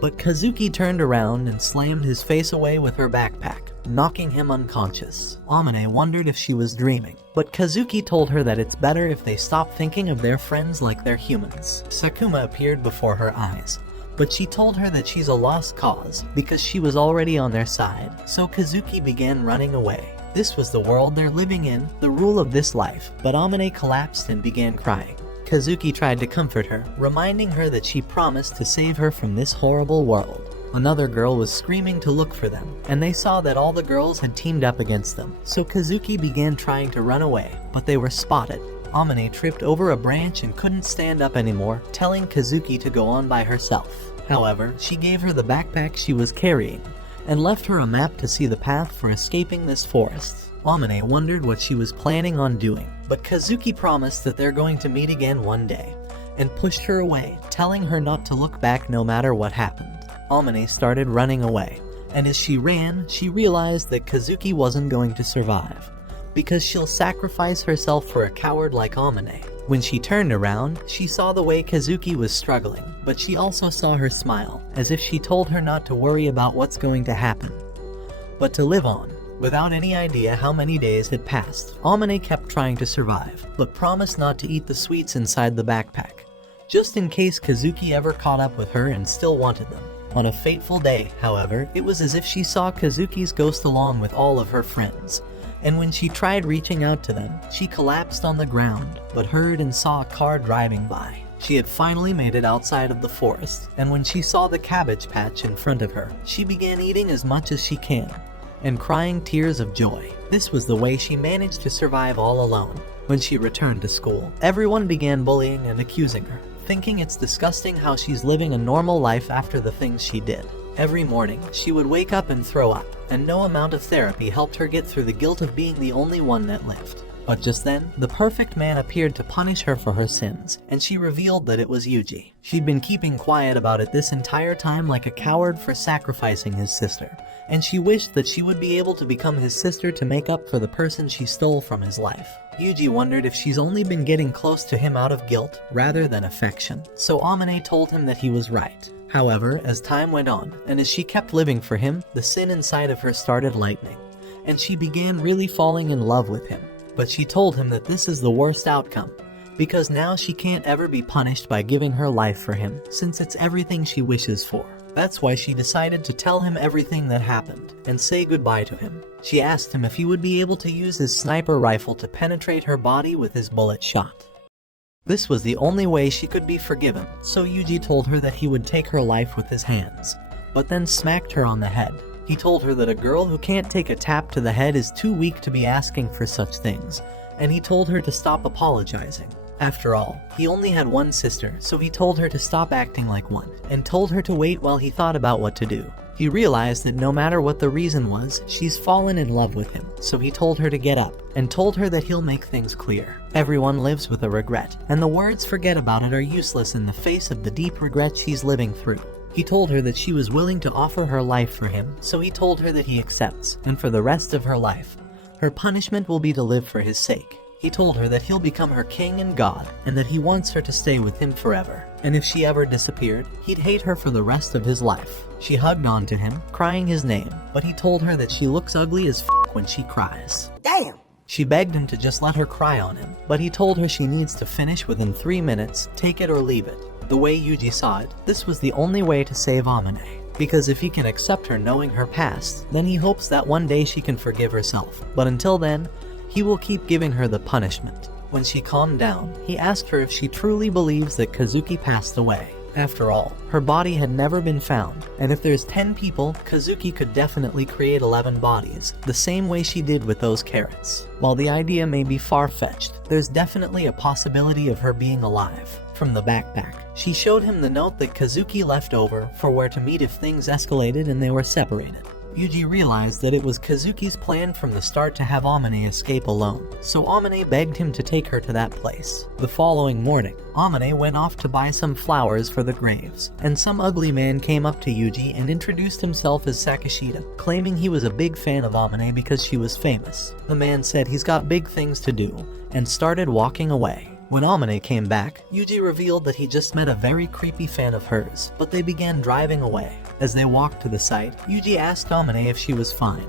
But Kazuki turned around and slammed his face away with her backpack, knocking him unconscious. Amane wondered if she was dreaming, but Kazuki told her that it's better if they stop thinking of their friends like they're humans. Sakuma appeared before her eyes, but she told her that she's a lost cause because she was already on their side, so Kazuki began running away. This was the world they're living in, the rule of this life, but Amane collapsed and began crying. Kazuki tried to comfort her, reminding her that she promised to save her from this horrible world. Another girl was screaming to look for them, and they saw that all the girls had teamed up against them, so Kazuki began trying to run away, but they were spotted. Amane tripped over a branch and couldn't stand up anymore, telling Kazuki to go on by herself. However, she gave her the backpack she was carrying, and left her a map to see the path for escaping this forest. Amane wondered what she was planning on doing, but Kazuki promised that they're going to meet again one day, and pushed her away, telling her not to look back no matter what happened. Amane started running away, and as she ran, she realized that Kazuki wasn't going to survive, because she'll sacrifice herself for a coward like Amane. When she turned around, she saw the way Kazuki was struggling, but she also saw her smile, as if she told her not to worry about what's going to happen, but to live on. Without any idea how many days had passed, Amane kept trying to survive, but promised not to eat the sweets inside the backpack, just in case Kazuki ever caught up with her and still wanted them. On a fateful day, however, it was as if she saw Kazuki's ghost along with all of her friends, and when she tried reaching out to them, she collapsed on the ground, but heard and saw a car driving by. She had finally made it outside of the forest, and when she saw the cabbage patch in front of her, she began eating as much as she can, and crying tears of joy. This was the way she managed to survive all alone. When she returned to school, everyone began bullying and accusing her, thinking it's disgusting how she's living a normal life after the things she did. Every morning, she would wake up and throw up, and no amount of therapy helped her get through the guilt of being the only one that lived. But just then, the perfect man appeared to punish her for her sins, and she revealed that it was Yuji. She'd been keeping quiet about it this entire time like a coward for sacrificing his sister, and she wished that she would be able to become his sister to make up for the person she stole from his life. Yuji wondered if she's only been getting close to him out of guilt rather than affection, so Amane told him that he was right. However, as time went on, and as she kept living for him, the sin inside of her started lightening, and she began really falling in love with him. But she told him that this is the worst outcome, because now she can't ever be punished by giving her life for him, since it's everything she wishes for. That's why she decided to tell him everything that happened, and say goodbye to him. She asked him if he would be able to use his sniper rifle to penetrate her body with his bullet shot. This was the only way she could be forgiven, so Yuji told her that he would take her life with his hands, but then smacked her on the head. He told her that a girl who can't take a tap to the head is too weak to be asking for such things, and he told her to stop apologizing. After all, he only had one sister, so he told her to stop acting like one, and told her to wait while he thought about what to do. He realized that no matter what the reason was, she's fallen in love with him, so he told her to get up, and told her that he'll make things clear. Everyone lives with a regret, and the words "forget about it" are useless in the face of the deep regret she's living through. He told her that she was willing to offer her life for him, so he told her that he accepts, and for the rest of her life, her punishment will be to live for his sake. He told her that he'll become her king and god, and that he wants her to stay with him forever. And if she ever disappeared, he'd hate her for the rest of his life. She hugged onto him, crying his name, but he told her that she looks ugly as f*** when she cries. Damn! She begged him to just let her cry on him, but he told her she needs to finish within 3 minutes, take it or leave it. The way Yuji saw it, this was the only way to save Amane. because if he can accept her knowing her past, then he hopes that one day she can forgive herself. But until then, he will keep giving her the punishment. When she calmed down, he asked her if she truly believes that Kazuki passed away. After all, her body had never been found, and if there's 10 people, Kazuki could definitely create 11 bodies, the same way she did with those carrots. While the idea may be far-fetched, there's definitely a possibility of her being alive. From the backpack, she showed him the note that Kazuki left over for where to meet if things escalated and they were separated. Yuji realized that it was Kazuki's plan from the start to have Amane escape alone, so Amane begged him to take her to that place. The following morning, Amane went off to buy some flowers for the graves, and some ugly man came up to Yuji and introduced himself as Sakashita, claiming he was a big fan of Amane because she was famous. The man said he's got big things to do, and started walking away. When Amane came back, Yuji revealed that he just met a very creepy fan of hers, but they began driving away. As they walked to the site, Yuji asked Amane if she was fine,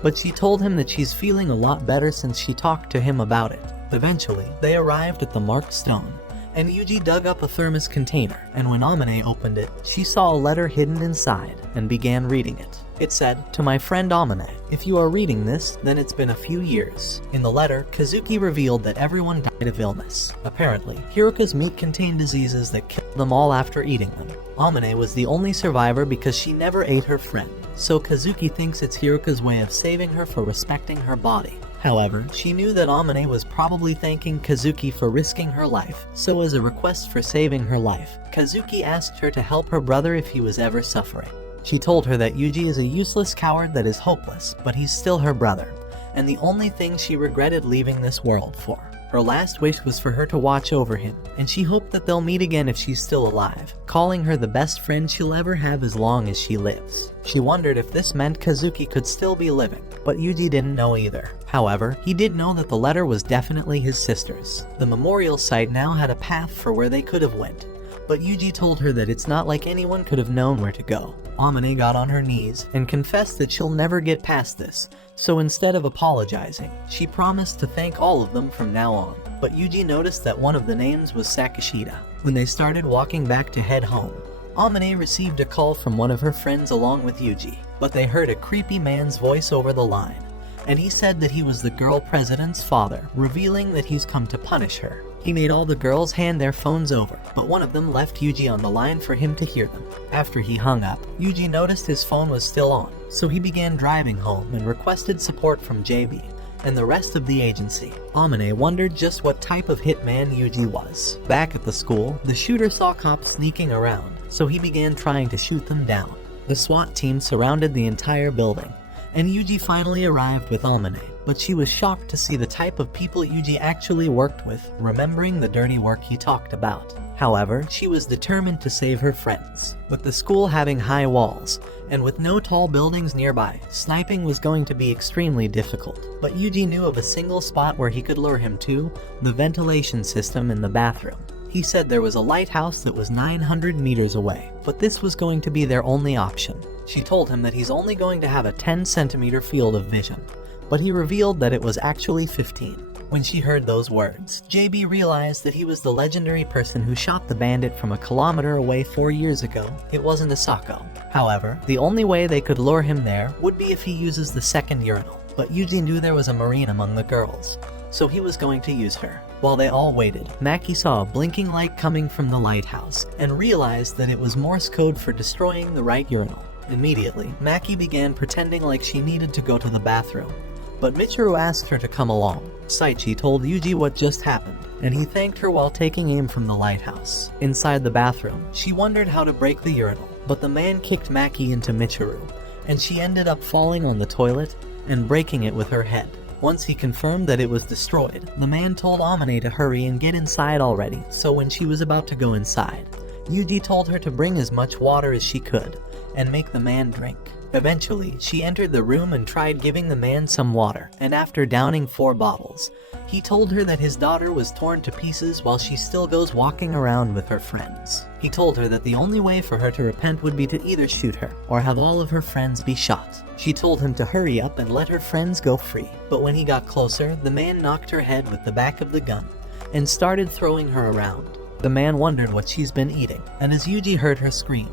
but she told him that she's feeling a lot better since she talked to him about it. Eventually, they arrived at the marked stone, and Yuji dug up a thermos container, and when Amane opened it, she saw a letter hidden inside and began reading it. It said, "To my friend Amane, if you are reading this, then it's been a few years." In the letter, Kazuki revealed that everyone died of illness. Apparently, Hiruka's meat contained diseases that killed them all after eating them. Amane was the only survivor because she never ate her friend, so Kazuki thinks it's Hiruka's way of saving her for respecting her body. However, she knew that Amane was probably thanking Kazuki for risking her life, so as a request for saving her life, Kazuki asked her to help her brother if he was ever suffering. She told her that Yuji is a useless coward that is hopeless, but he's still her brother, and the only thing she regretted leaving this world for. Her last wish was for her to watch over him, and she hoped that they'll meet again if she's still alive, calling her the best friend she'll ever have as long as she lives. She wondered if this meant Kazuki could still be living, but Yuji didn't know either. However, he did know that the letter was definitely his sister's. The memorial site now had a path for where they could have went, but Yuji told her that it's not like anyone could have known where to go. Amane got on her knees and confessed that she'll never get past this, so instead of apologizing, she promised to thank all of them from now on. But Yuji noticed that one of the names was Sakashita. When they started walking back to head home, Amane received a call from one of her friends along with Yuji, but they heard a creepy man's voice over the line, and he said that he was the girl president's father, revealing that he's come to punish her. He made all the girls hand their phones over, but one of them left Yuji on the line for him to hear them. After he hung up, Yuji noticed his phone was still on, so he began driving home and requested support from JB and the rest of the agency. Amane wondered just what type of hitman Yuji was. Back at the school, the shooter saw cops sneaking around, so he began trying to shoot them down. The SWAT team surrounded the entire building, and Yuji finally arrived with Amane, but she was shocked to see the type of people Yuji actually worked with, remembering the dirty work he talked about. However, she was determined to save her friends. With the school having high walls, and with no tall buildings nearby, sniping was going to be extremely difficult. But Yuji knew of a single spot where he could lure him to, the ventilation system in the bathroom. He said there was a lighthouse that was 900 meters away, but this was going to be their only option. She told him that he's only going to have a 10-centimeter field of vision, but he revealed that it was actually 15. When she heard those words, JB realized that he was the legendary person who shot the bandit from a kilometer away 4 years ago. It wasn't Asako. However, the only way they could lure him there would be if he uses the second urinal, but Yuji knew there was a marine among the girls, so he was going to use her. While they all waited, Maki saw a blinking light coming from the lighthouse and realized that it was Morse code for destroying the right urinal. Immediately, Maki began pretending like she needed to go to the bathroom, but Michiru asked her to come along. Saichi told Yuji what just happened, and he thanked her while taking aim from the lighthouse. Inside the bathroom, she wondered how to break the urinal, but the man kicked Maki into Michiru, and she ended up falling on the toilet and breaking it with her head. Once he confirmed that it was destroyed, the man told Amane to hurry and get inside already, so when she was about to go inside, Yuji told her to bring as much water as she could, and make the man drink. Eventually, she entered the room and tried giving the man some water, and after downing 4 bottles, he told her that his daughter was torn to pieces while she still goes walking around with her friends. He told her that the only way for her to repent would be to either shoot her, or have all of her friends be shot. She told him to hurry up and let her friends go free, but when he got closer, the man knocked her head with the back of the gun, and started throwing her around. The man wondered what she's been eating, and as Yuji heard her scream,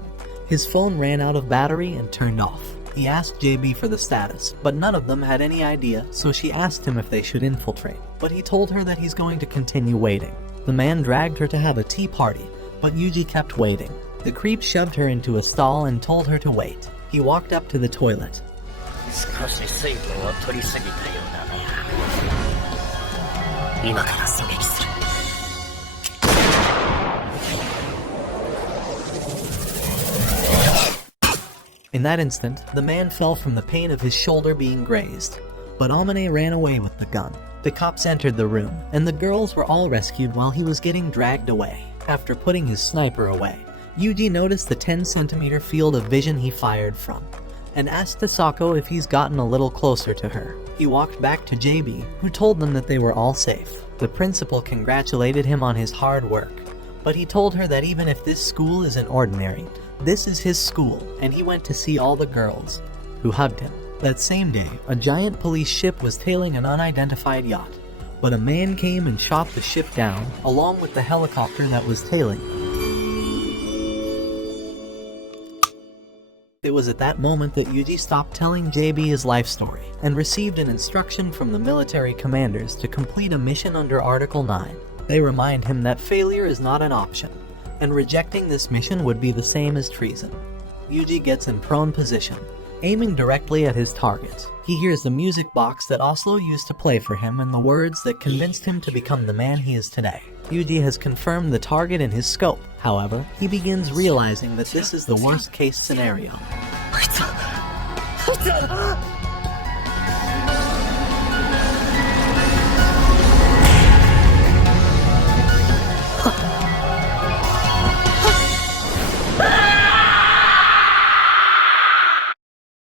His phone ran out of battery and turned off. He asked JB for the status, but none of them had any idea, so she asked him if they should infiltrate. But he told her that he's going to continue waiting. The man dragged her to have a tea party, but Yuji kept waiting. The creep shoved her into a stall and told her to wait. He walked up to the toilet. 少し水分を取りすぎたようだね。今から狙撃する。In that instant, the man fell from the pain of his shoulder being grazed. But Amane ran away with the gun. The cops entered the room, and the girls were all rescued while he was getting dragged away. After putting his sniper away, Yuji noticed the 10-centimeter field of vision he fired from, and asked Asako if he's gotten a little closer to her. He walked back to JB, who told them that they were all safe. The principal congratulated him on his hard work, but he told her that even if this school isn't ordinary, this is his school, and he went to see all the girls, who hugged him. That same day, a giant police ship was tailing an unidentified yacht, but a man came and shot the ship down, along with the helicopter that was tailing. It was at that moment that Yuji stopped telling JB his life story, and received an instruction from the military commanders to complete a mission under Article 9. They remind him that failure is not an option, and rejecting this mission would be the same as treason. Yuji gets in prone position, aiming directly at his target. He hears the music box that Oslo used to play for him and the words that convinced him to become the man he is today. Yuji has confirmed the target in his scope. However, he begins realizing that this is the worst case scenario.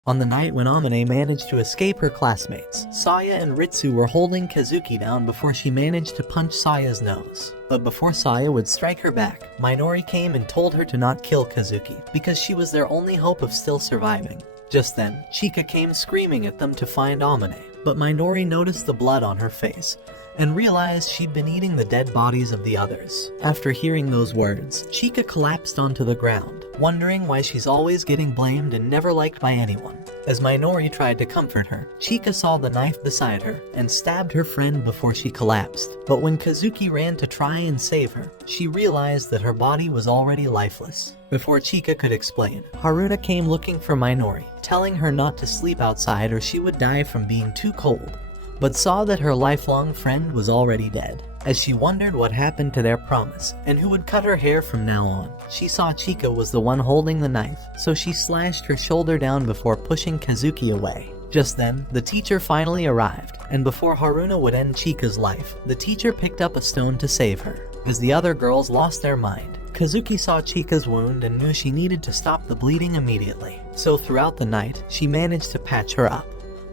On the night when Amane managed to escape her classmates, Saya and Ritsu were holding Kazuki down before she managed to punch Saya's nose. But before Saya would strike her back, Minori came and told her to not kill Kazuki, because she was their only hope of still surviving. Just then, Chika came screaming at them to find Amane, but Minori noticed the blood on her face, and realized she'd been eating the dead bodies of the others. After hearing those words, Chika collapsed onto the ground, wondering why she's always getting blamed and never liked by anyone. As Minori tried to comfort her, Chika saw the knife beside her and stabbed her friend before she collapsed. But when Kazuki ran to try and save her, she realized that her body was already lifeless. Before Chika could explain, Haruna came looking for Minori, telling her not to sleep outside or she would die from being too cold, but saw that her lifelong friend was already dead. As she wondered what happened to their promise, and who would cut her hair from now on, she saw Chika was the one holding the knife, so she slashed her shoulder down before pushing Kazuki away. Just then, the teacher finally arrived, and before Haruna would end Chika's life, the teacher picked up a stone to save her. As the other girls lost their mind, Kazuki saw Chika's wound and knew she needed to stop the bleeding immediately. So throughout the night, she managed to patch her up.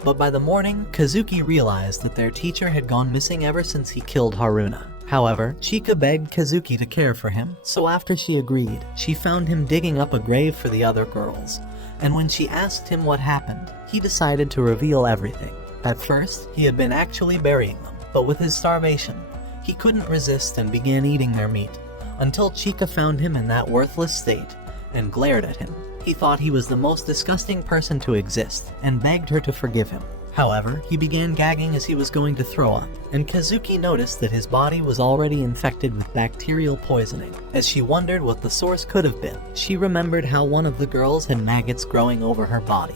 But by the morning, Kazuki realized that their teacher had gone missing ever since he killed Haruna. However, Chika begged Kazuki to care for him, so after she agreed, she found him digging up a grave for the other girls. And when she asked him what happened, he decided to reveal everything. At first, he had been actually burying them, but with his starvation, he couldn't resist and began eating their meat, until Chika found him in that worthless state and glared at him. He thought he was the most disgusting person to exist, and begged her to forgive him. However, he began gagging as he was going to throw up, and Kazuki noticed that his body was already infected with bacterial poisoning. As she wondered what the source could have been, she remembered how one of the girls had maggots growing over her body,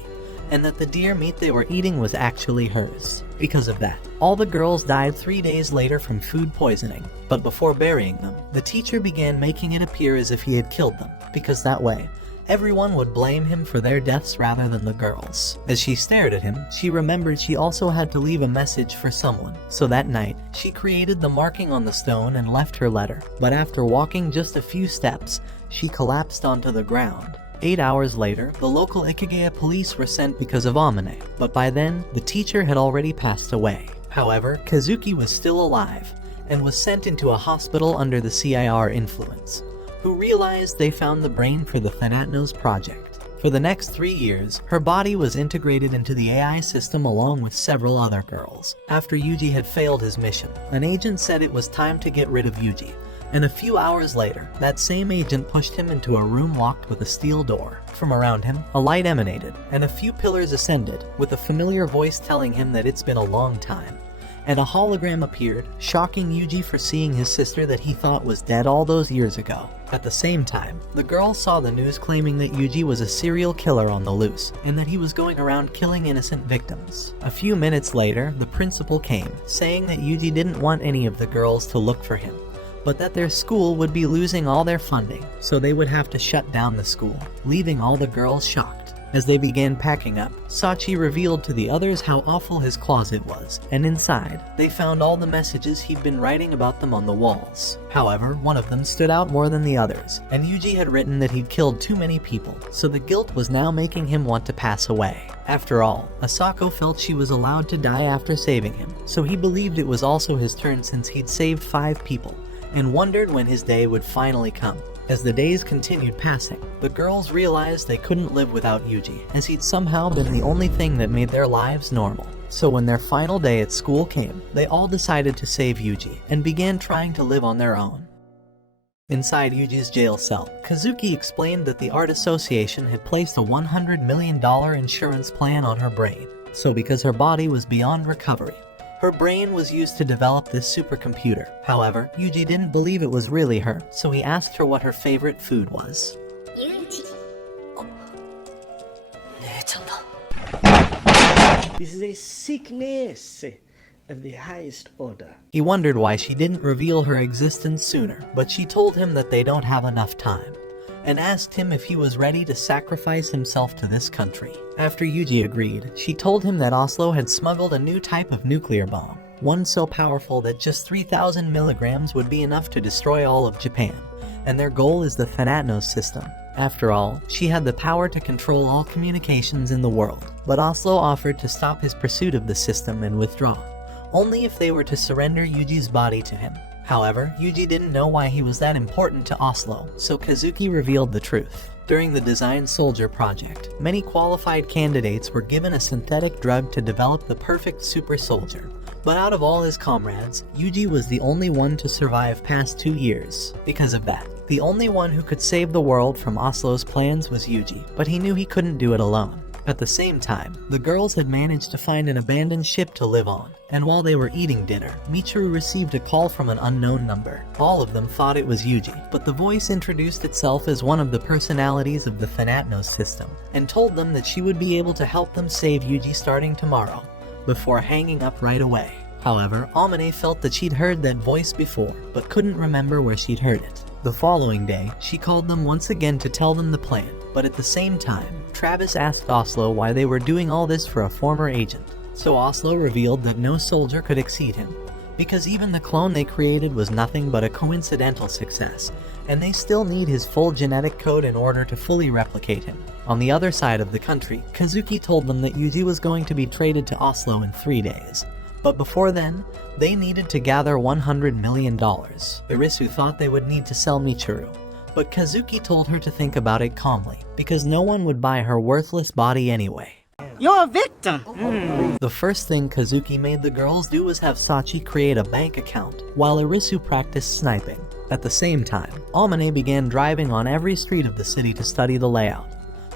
and that the deer meat they were eating was actually hers. Because of that, all the girls died 3 days later from food poisoning. But before burying them, the teacher began making it appear as if he had killed them, because that way, everyone would blame him for their deaths rather than the girls. As she stared at him, she remembered she also had to leave a message for someone. So that night, she created the marking on the stone and left her letter. But after walking just a few steps, she collapsed onto the ground. 8 hours later, the local Ikigaya police were sent because of Amane, but by then, the teacher had already passed away. However, Kazuki was still alive, and was sent into a hospital under the CIR influence, who realized they found the brain for the Thanatnos project. For the next 3 years, her body was integrated into the AI system along with several other girls. After Yuji had failed his mission, an agent said it was time to get rid of Yuji, And a few hours later, that same agent pushed him into a room locked with a steel door. From around him, a light emanated, and a few pillars ascended, with a familiar voice telling him that it's been a long time. And a hologram appeared, shocking Yuji for seeing his sister that he thought was dead all those years ago. At the same time, the girl saw the news claiming that Yuji was a serial killer on the loose, and that he was going around killing innocent victims. A few minutes later, the principal came, saying that Yuji didn't want any of the girls to look for him, but that their school would be losing all their funding, so they would have to shut down the school, leaving all the girls shocked. As they began packing up, Sachi revealed to the others how awful his closet was, and inside, they found all the messages he'd been writing about them on the walls. However, one of them stood out more than the others, and Yuji had written that he'd killed too many people, so the guilt was now making him want to pass away. After all, Asako felt she was allowed to die after saving him, so he believed it was also his turn since he'd saved 5 people, and wondered when his day would finally come. As the days continued passing, the girls realized they couldn't live without Yuji, as he'd somehow been the only thing that made their lives normal. So when their final day at school came, they all decided to save Yuji, and began trying to live on their own. Inside Yuji's jail cell, Kazuki explained that the Art Association had placed a $100 million insurance plan on her brain, so because her body was beyond recovery, her brain was used to develop this supercomputer. However, Yuji didn't believe it was really her, so he asked her what her favorite food was. Yuji. This is a sickness of the highest order. He wondered why she didn't reveal her existence sooner, but she told him that they don't have enough time, and asked him if he was ready to sacrifice himself to this country. After Yuji agreed, she told him that Oslo had smuggled a new type of nuclear bomb, one so powerful that just 3,000 milligrams would be enough to destroy all of Japan, and their goal is the Thanatos system. After all, she had the power to control all communications in the world, but Oslo offered to stop his pursuit of the system and withdraw, only if they were to surrender Yuji's body to him. However, Yuji didn't know why he was that important to Oslo, so Kazuki revealed the truth. During the Design Soldier project, many qualified candidates were given a synthetic drug to develop the perfect super soldier. But out of all his comrades, Yuji was the only one to survive past 2 years. Because of that, the only one who could save the world from Oslo's plans was Yuji, but he knew he couldn't do it alone. At the same time, the girls had managed to find an abandoned ship to live on, and while they were eating dinner, Michiru received a call from an unknown number. All of them thought it was Yuji, but the voice introduced itself as one of the personalities of the Thanatos system, and told them that she would be able to help them save Yuji starting tomorrow, before hanging up right away. However, Amane felt that she'd heard that voice before, but couldn't remember where she'd heard it. The following day, she called them once again to tell them the plan, but at the same time, Travis asked Oslo why they were doing all this for a former agent. So Oslo revealed that no soldier could exceed him, because even the clone they created was nothing but a coincidental success, and they still need his full genetic code in order to fully replicate him. On the other side of the country, Kazuki told them that Yuji was going to be traded to Oslo in 3 days. But before then, they needed to gather $100 million. Irisu thought they would need to sell Michiru, but Kazuki told her to think about it calmly, because no one would buy her worthless body anyway. You're a victim! The first thing Kazuki made the girls do was have Sachi create a bank account, while Irisu practiced sniping. At the same time, Amane began driving on every street of the city to study the layout,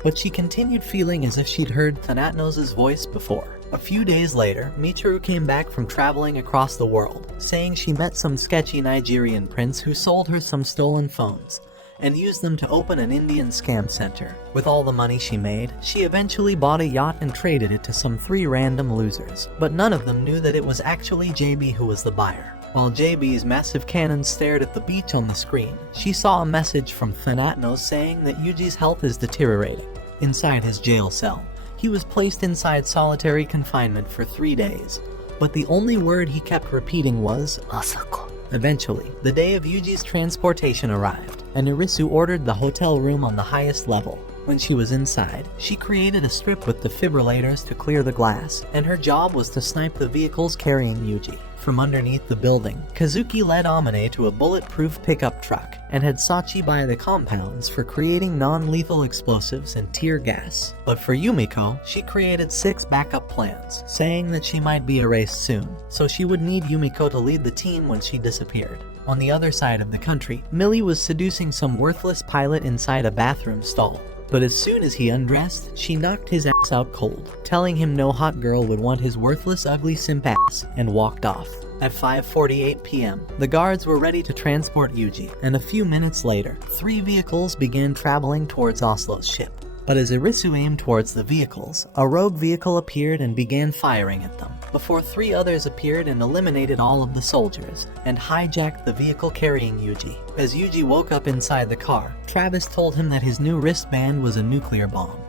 but she continued feeling as if she'd heard Thanatos' voice before. A few days later, Michiru came back from traveling across the world, saying she met some sketchy Nigerian prince who sold her some stolen phones, and used them to open an Indian scam center. With all the money she made, she eventually bought a yacht and traded it to some 3 random losers, but none of them knew that it was actually JB who was the buyer. While JB's massive cannon stared at the beach on the screen, she saw a message from Thanatos saying that Yuji's health is deteriorating. Inside his jail cell, he was placed inside solitary confinement for 3 days, but the only word he kept repeating was Asako. Eventually, the day of Yuji's transportation arrived, and Irisu ordered the hotel room on the highest level. When she was inside, she created a strip with defibrillators to clear the glass, and her job was to snipe the vehicles carrying Yuji. From underneath the building, Kazuki led Amane to a bulletproof pickup truck and had Sachi buy the compounds for creating non-lethal explosives and tear gas. But for Yumiko, she created 6 backup plans, saying that she might be erased soon, so she would need Yumiko to lead the team when she disappeared. On the other side of the country, Millie was seducing some worthless pilot inside a bathroom stall. But as soon as he undressed, she knocked his ass out cold, telling him no hot girl would want his worthless ugly simp ass, and walked off. At 5:48 p.m., the guards were ready to transport Yuji, and a few minutes later, 3 vehicles began traveling towards Oslo's ship. But as Irisu aimed towards the vehicles, a rogue vehicle appeared and began firing at them, before 3 others appeared and eliminated all of the soldiers, and hijacked the vehicle carrying Yuji. As Yuji woke up inside the car, Travis told him that his new wristband was a nuclear bomb,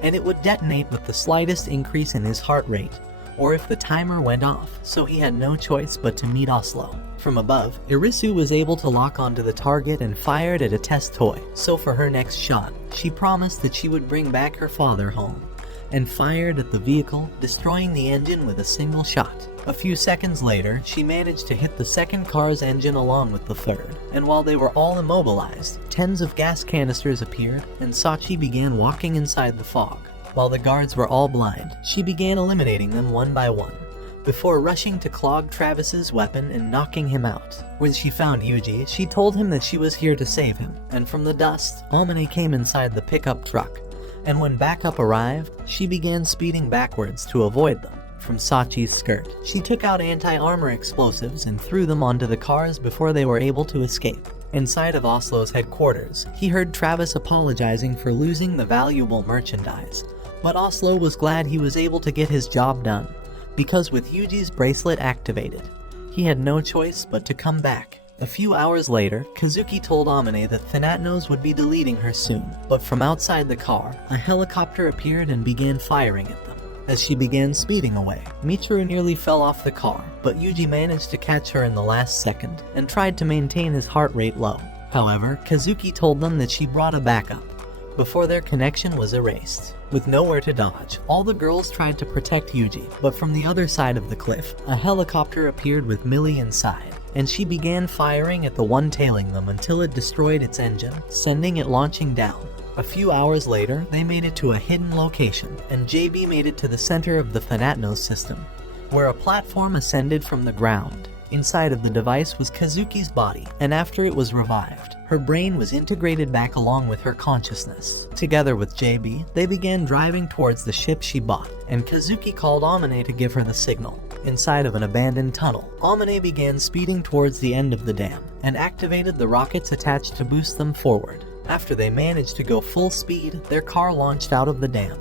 and it would detonate with the slightest increase in his heart rate, or if the timer went off, so he had no choice but to meet Oslo. From above, Irisu was able to lock onto the target and fired at a test toy, so for her next shot, she promised that she would bring back her father home, and fired at the vehicle, destroying the engine with a single shot. A few seconds later, she managed to hit the second car's engine along with the third, and while they were all immobilized, tens of gas canisters appeared, and Sachi began walking inside the fog. While the guards were all blind, she began eliminating them one by one, before rushing to clog Travis's weapon and knocking him out. When she found Yuji, she told him that she was here to save him, and from the dust, Amane came inside the pickup truck, and when backup arrived, she began speeding backwards to avoid them. From Sachi's skirt, she took out anti-armor explosives and threw them onto the cars before they were able to escape. Inside of Oslo's headquarters, he heard Travis apologizing for losing the valuable merchandise, but Oslo was glad he was able to get his job done, because with Yuji's bracelet activated, he had no choice but to come back. A few hours later, Kazuki told Amane that Thanatnos would be deleting her soon, but from outside the car, a helicopter appeared and began firing at them. As she began speeding away, Michiru nearly fell off the car, but Yuji managed to catch her in the last second and tried to maintain his heart rate low. However, Kazuki told them that she brought a backup, before their connection was erased. With nowhere to dodge, all the girls tried to protect Yuji, but from the other side of the cliff, a helicopter appeared with Millie inside, and she began firing at the one tailing them until it destroyed its engine, sending it launching down. A few hours later, they made it to a hidden location, and JB made it to the center of the Thanatnos system, where a platform ascended from the ground. Inside of the device was Kazuki's body, and after it was revived, her brain was integrated back along with her consciousness. Together with JB, they began driving towards the ship she bought, and Kazuki called Amane to give her the signal. Inside of an abandoned tunnel, Amane began speeding towards the end of the dam, and activated the rockets attached to boost them forward. After they managed to go full speed, their car launched out of the dam,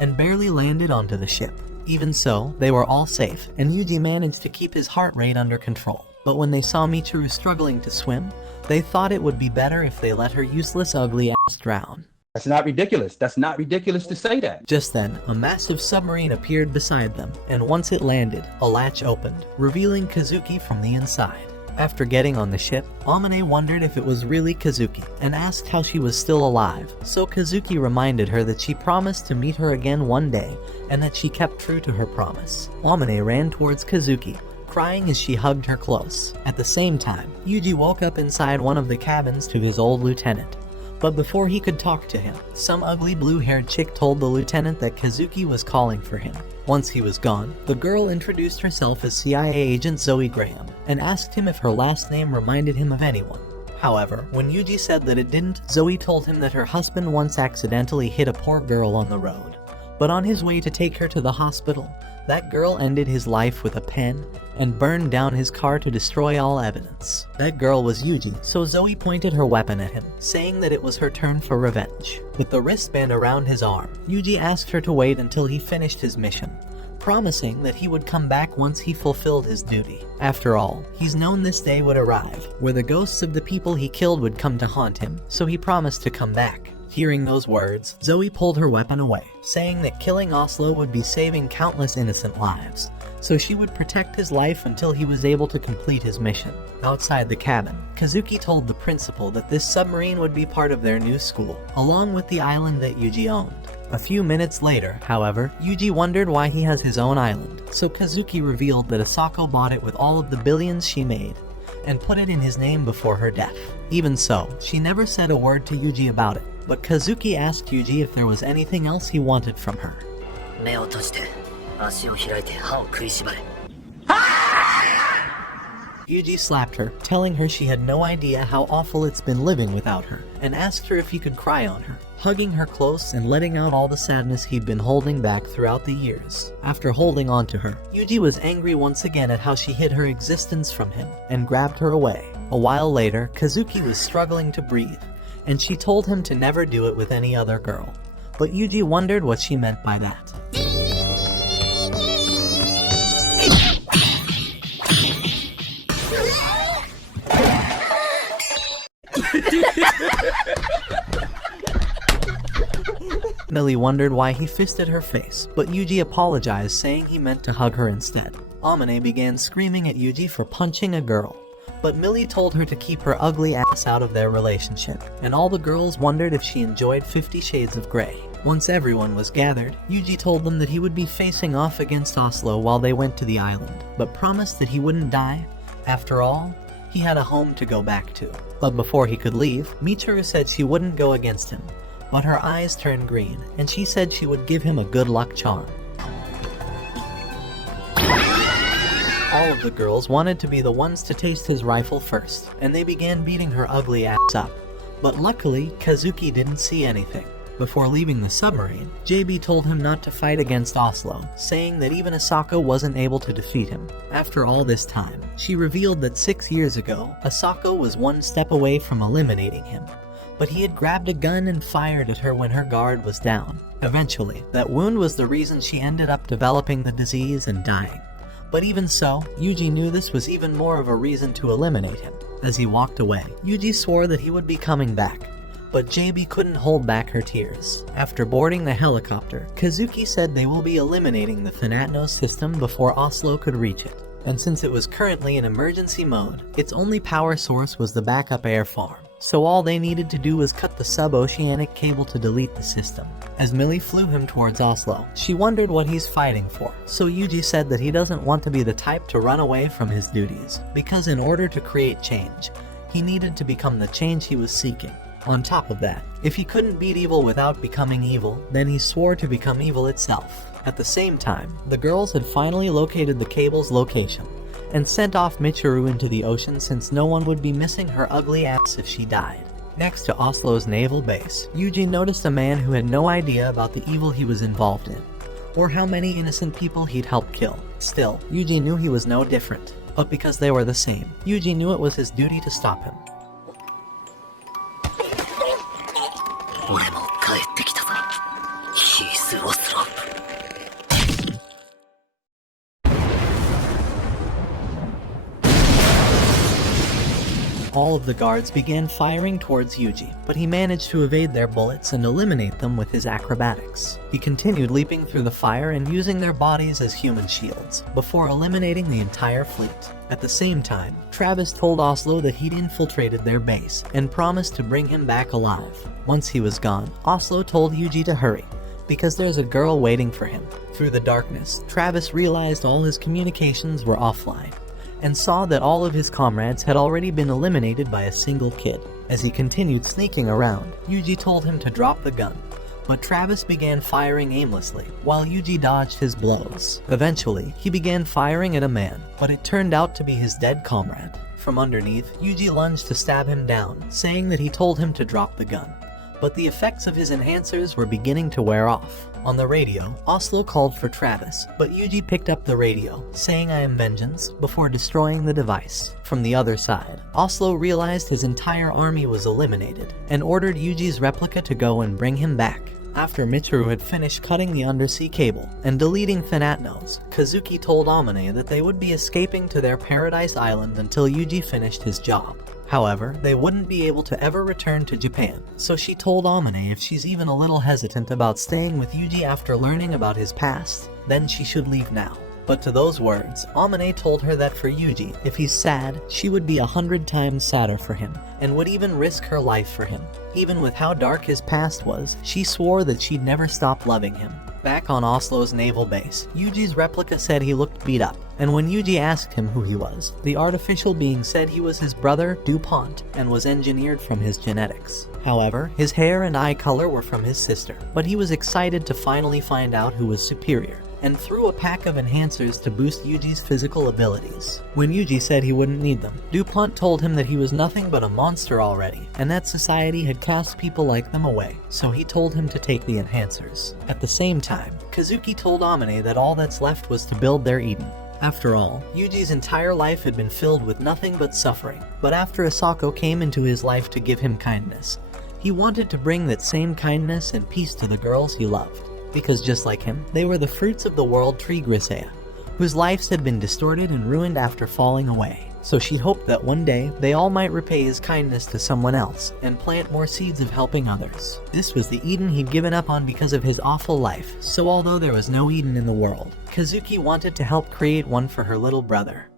and barely landed onto the ship. Even so, they were all safe, and Yuji managed to keep his heart rate under control. But when they saw Michiru struggling to swim, they thought it would be better if they let her useless ugly ass drown. That's not ridiculous. That's not ridiculous to say that. Just then, a massive submarine appeared beside them, and once it landed, a latch opened, revealing Kazuki from the inside. After getting on the ship, Amane wondered if it was really Kazuki, and asked how she was still alive, so Kazuki reminded her that she promised to meet her again one day, and that she kept true to her promise. Amane ran towards Kazuki, crying as she hugged her close. At the same time, Yuji woke up inside one of the cabins to his old lieutenant. But before he could talk to him, some ugly blue-haired chick told the lieutenant that Kazuki was calling for him. Once he was gone, the girl introduced herself as CIA agent Zoe Graham, and asked him if her last name reminded him of anyone. However, when Yuji said that it didn't, Zoe told him that her husband once accidentally hit a poor girl on the road. But on his way to take her to the hospital, that girl ended his life with a pen and burned down his car to destroy all evidence. That girl was Yuji, so Zoe pointed her weapon at him, saying that it was her turn for revenge. With the wristband around his arm, Yuji asked her to wait until he finished his mission, promising that he would come back once he fulfilled his duty. After all, he's known this day would arrive, where the ghosts of the people he killed would come to haunt him, so he promised to come back. Hearing those words, Zoe pulled her weapon away, saying that killing Oslo would be saving countless innocent lives, so she would protect his life until he was able to complete his mission. Outside the cabin, Kazuki told the principal that this submarine would be part of their new school, along with the island that Yuji owned. A few minutes later, however, Yuji wondered why he has his own island, so Kazuki revealed that Asako bought it with all of the billions she made, and put it in his name before her death. Even so, she never said a word to Yuji about it, but Kazuki asked Yuji if there was anything else he wanted from her. 目を閉じて足を開いて歯を食いしばれ Yuji slapped her, telling her she had no idea how awful it's been living without her, and asked her if he could cry on her, hugging her close and letting out all the sadness he'd been holding back throughout the years. After holding on to her, Yuji was angry once again at how she hid her existence from him, and grabbed her away. A while later, Kazuki was struggling to breathe, and she told him to never do it with any other girl. But Yuji wondered what she meant by that. Millie wondered why he fisted her face, but Yuji apologized, saying he meant to hug her instead. Amane began screaming at Yuji for punching a girl, but Millie told her to keep her ugly ass out of their relationship, and all the girls wondered if she enjoyed 50 Shades of Grey. Once everyone was gathered, Yuji told them that he would be facing off against Oslo while they went to the island, but promised that he wouldn't die. After all, he had a home to go back to. But before he could leave, Michiru said she wouldn't go against him, but her eyes turned green, and she said she would give him a good luck charm. All of the girls wanted to be the ones to taste his rifle first, and they began beating her ugly ass up. But luckily, Kazuki didn't see anything. Before leaving the submarine, JB told him not to fight against Oslo, saying that even Asako wasn't able to defeat him. After all this time, she revealed that 6 years ago, Asako was one step away from eliminating him, but he had grabbed a gun and fired at her when her guard was down. Eventually, that wound was the reason she ended up developing the disease and dying. But even so, Yuji knew this was even more of a reason to eliminate him. As he walked away, Yuji swore that he would be coming back, but JB couldn't hold back her tears. After boarding the helicopter, Kazuki said they will be eliminating the Thanatnos system before Oslo could reach it. And since it was currently in emergency mode, its only power source was the backup air farm. So all they needed to do was cut the sub-oceanic cable to delete the system. As Millie flew him towards Oslo, she wondered what he's fighting for. So Yuji said that he doesn't want to be the type to run away from his duties, because in order to create change, he needed to become the change he was seeking. On top of that, if he couldn't beat evil without becoming evil, then he swore to become evil itself. At the same time, the girls had finally located the cable's location, and sent off Michiru into the ocean since no one would be missing her ugly ass if she died. Next to Oslo's naval base, Yuji noticed a man who had no idea about the evil he was involved in, or how many innocent people he'd helped kill. Still, Yuji knew he was no different, but because they were the same, Yuji knew it was his duty to stop him. 俺も帰ってきたぞヒース・オスロップ All of the guards began firing towards Yuji, but he managed to evade their bullets and eliminate them with his acrobatics. He continued leaping through the fire and using their bodies as human shields, before eliminating the entire fleet. At the same time, Travis told Oslo that he'd infiltrated their base, and promised to bring him back alive. Once he was gone, Oslo told Yuji to hurry, because there's a girl waiting for him. Through the darkness, Travis realized all his communications were offline, and saw that all of his comrades had already been eliminated by a single kid. As he continued sneaking around, Yuji told him to drop the gun, but Travis began firing aimlessly, while Yuji dodged his blows. Eventually, he began firing at a man, but it turned out to be his dead comrade. From underneath, Yuji lunged to stab him down, saying that he told him to drop the gun, but the effects of his enhancers were beginning to wear off. On the radio, Oslo called for Travis, but Yuji picked up the radio, saying "I am vengeance," before destroying the device. From the other side, Oslo realized his entire army was eliminated, and ordered Yuji's replica to go and bring him back. After Michiru had finished cutting the undersea cable and deleting Thanatnos, Kazuki told Amane that they would be escaping to their paradise island until Yuji finished his job. However, they wouldn't be able to ever return to Japan, so she told Amane if she's even a little hesitant about staying with Yuji after learning about his past, then she should leave now. But to those words, Amane told her that for Yuji, if he's sad, she would be 100 times sadder for him, and would even risk her life for him. Even with how dark his past was, she swore that she'd never stop loving him. Back on Oslo's naval base, Yuji's replica said he looked beat up, and when Yuji asked him who he was, the artificial being said he was his brother, DuPont, and was engineered from his genetics. However, his hair and eye color were from his sister, but he was excited to finally find out who was superior, and threw a pack of enhancers to boost Yuji's physical abilities. When Yuji said he wouldn't need them, DuPont told him that he was nothing but a monster already, and that society had cast people like them away, so he told him to take the enhancers. At the same time, Kazuki told Amane that all that's left was to build their Eden. After all, Yuji's entire life had been filled with nothing but suffering, but after Asako came into his life to give him kindness, he wanted to bring that same kindness and peace to the girls he loved. Because just like him, they were the fruits of the world tree Grisea, whose lives had been distorted and ruined after falling away. So she hoped that one day, they all might repay his kindness to someone else, and plant more seeds of helping others. This was the Eden he'd given up on because of his awful life, so although there was no Eden in the world, Kazuki wanted to help create one for her little brother.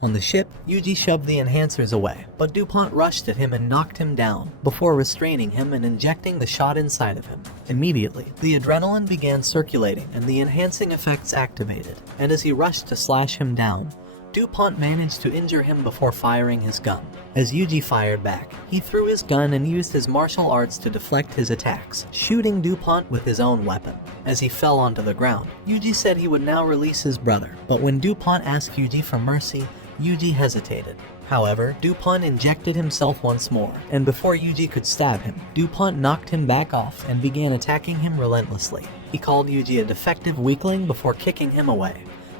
On the ship, Yuji shoved the enhancers away, but DuPont rushed at him and knocked him down, before restraining him and injecting the shot inside of him. Immediately, the adrenaline began circulating and the enhancing effects activated, and as he rushed to slash him down, DuPont managed to injure him before firing his gun. As Yuji fired back, he threw his gun and used his martial arts to deflect his attacks, shooting DuPont with his own weapon. As he fell onto the ground, Yuji said he would now release his brother, but when DuPont asked Yuji for mercy, Yuji hesitated. However, DuPont injected himself once more, and before Yuji could stab him, DuPont knocked him back off and began attacking him relentlessly. He called Yuji a defective weakling before kicking him away,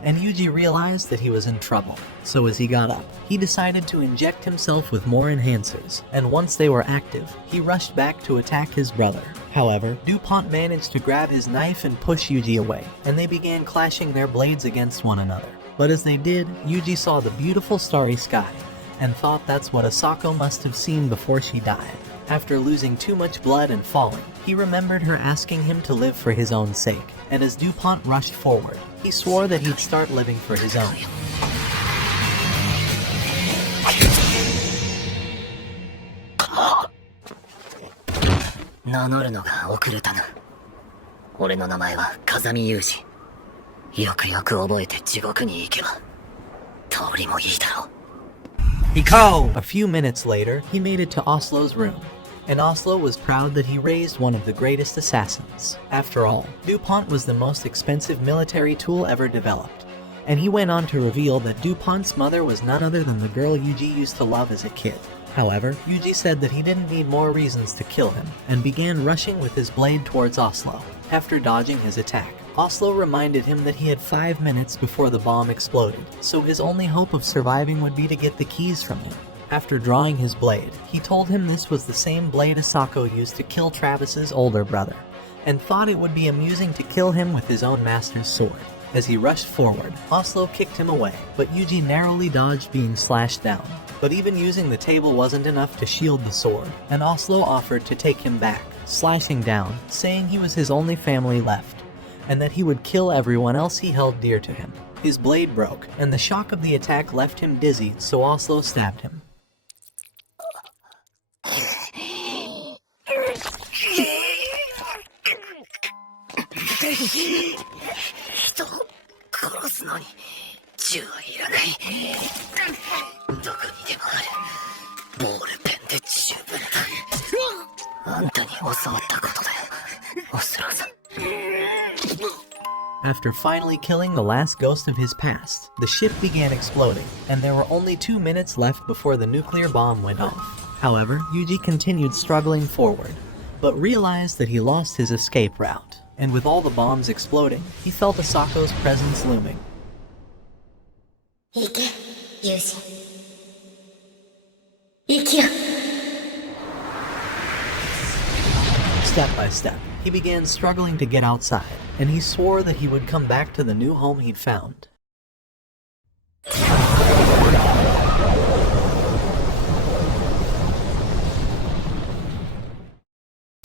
and Yuji realized that he was in trouble. So as he got up, he decided to inject himself with more enhancers, and once they were active, he rushed back to attack his brother. However, DuPont managed to grab his knife and push Yuji away, and they began clashing their blades against one another. But as they did, Yuji saw the beautiful starry sky, and thought that's what Asako must have seen before she died. After losing too much blood and falling, he remembered her asking him to live for his own sake, and as DuPont rushed forward, he swore that he'd start living for his own. 名乗るのが遅れたな。俺の名前は風見雄二。よくよく覚えて地獄に行けば通りもいいだろう。 A few minutes later, he made it to Oslo's room, and Oslo was proud that he raised one of the greatest assassins. After all, DuPont was the most expensive military tool ever developed, and he went on to reveal that DuPont's mother was none other than the girl Yuji used to love as a kid. However, Yuji said that he didn't need more reasons to kill him, and began rushing with his blade towards Oslo. After dodging his attack, Oslo reminded him that he had 5 minutes before the bomb exploded, so his only hope of surviving would be to get the keys from him. After drawing his blade, he told him this was the same blade Asako used to kill Travis's older brother, and thought it would be amusing to kill him with his own master's sword. As he rushed forward, Oslo kicked him away, but Yuji narrowly dodged being slashed down. But even using the table wasn't enough to shield the sword, and Oslo offered to take him back, slashing down, saying he was his only family left, and that he would kill everyone else he held dear to him. His blade broke, and the shock of the attack left him dizzy, so Oslo stabbed him. 人を殺すのに銃はいらない。どこにでもあるボールペンで十分だ。あんたに教わったことだよ、オスローさん。 After finally killing the last ghost of his past, the ship began exploding, and there were only 2 minutes left before the nuclear bomb went off. However, Yuji continued struggling forward, but realized that he lost his escape route, and with all the bombs exploding, he felt Asako's presence looming. 行け、ユージ。生きろ。 Step by step, he began struggling to get outside, and he swore that he would come back to the new home he'd found.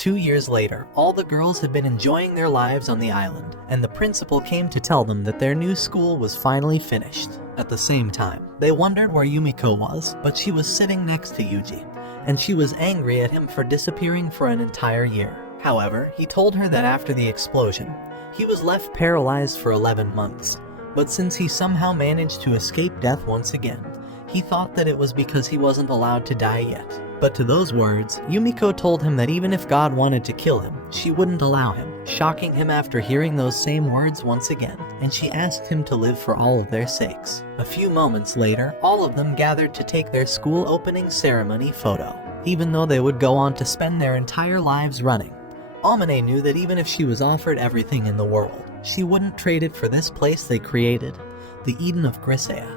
2 years later, all the girls had been enjoying their lives on the island, and the principal came to tell them that their new school was finally finished. At the same time, they wondered where Yumiko was, but she was sitting next to Yuji, and she was angry at him for disappearing for an entire year. However, he told her that after the explosion, he was left paralyzed for 11 months, but since he somehow managed to escape death once again, he thought that it was because he wasn't allowed to die yet. But to those words, Yumiko told him that even if God wanted to kill him, she wouldn't allow him, shocking him after hearing those same words once again, and she asked him to live for all of their sakes. A few moments later, all of them gathered to take their school opening ceremony photo, even though they would go on to spend their entire lives running. Amane knew that even if she was offered everything in the world, she wouldn't trade it for this place they created, the Eden of Grisea.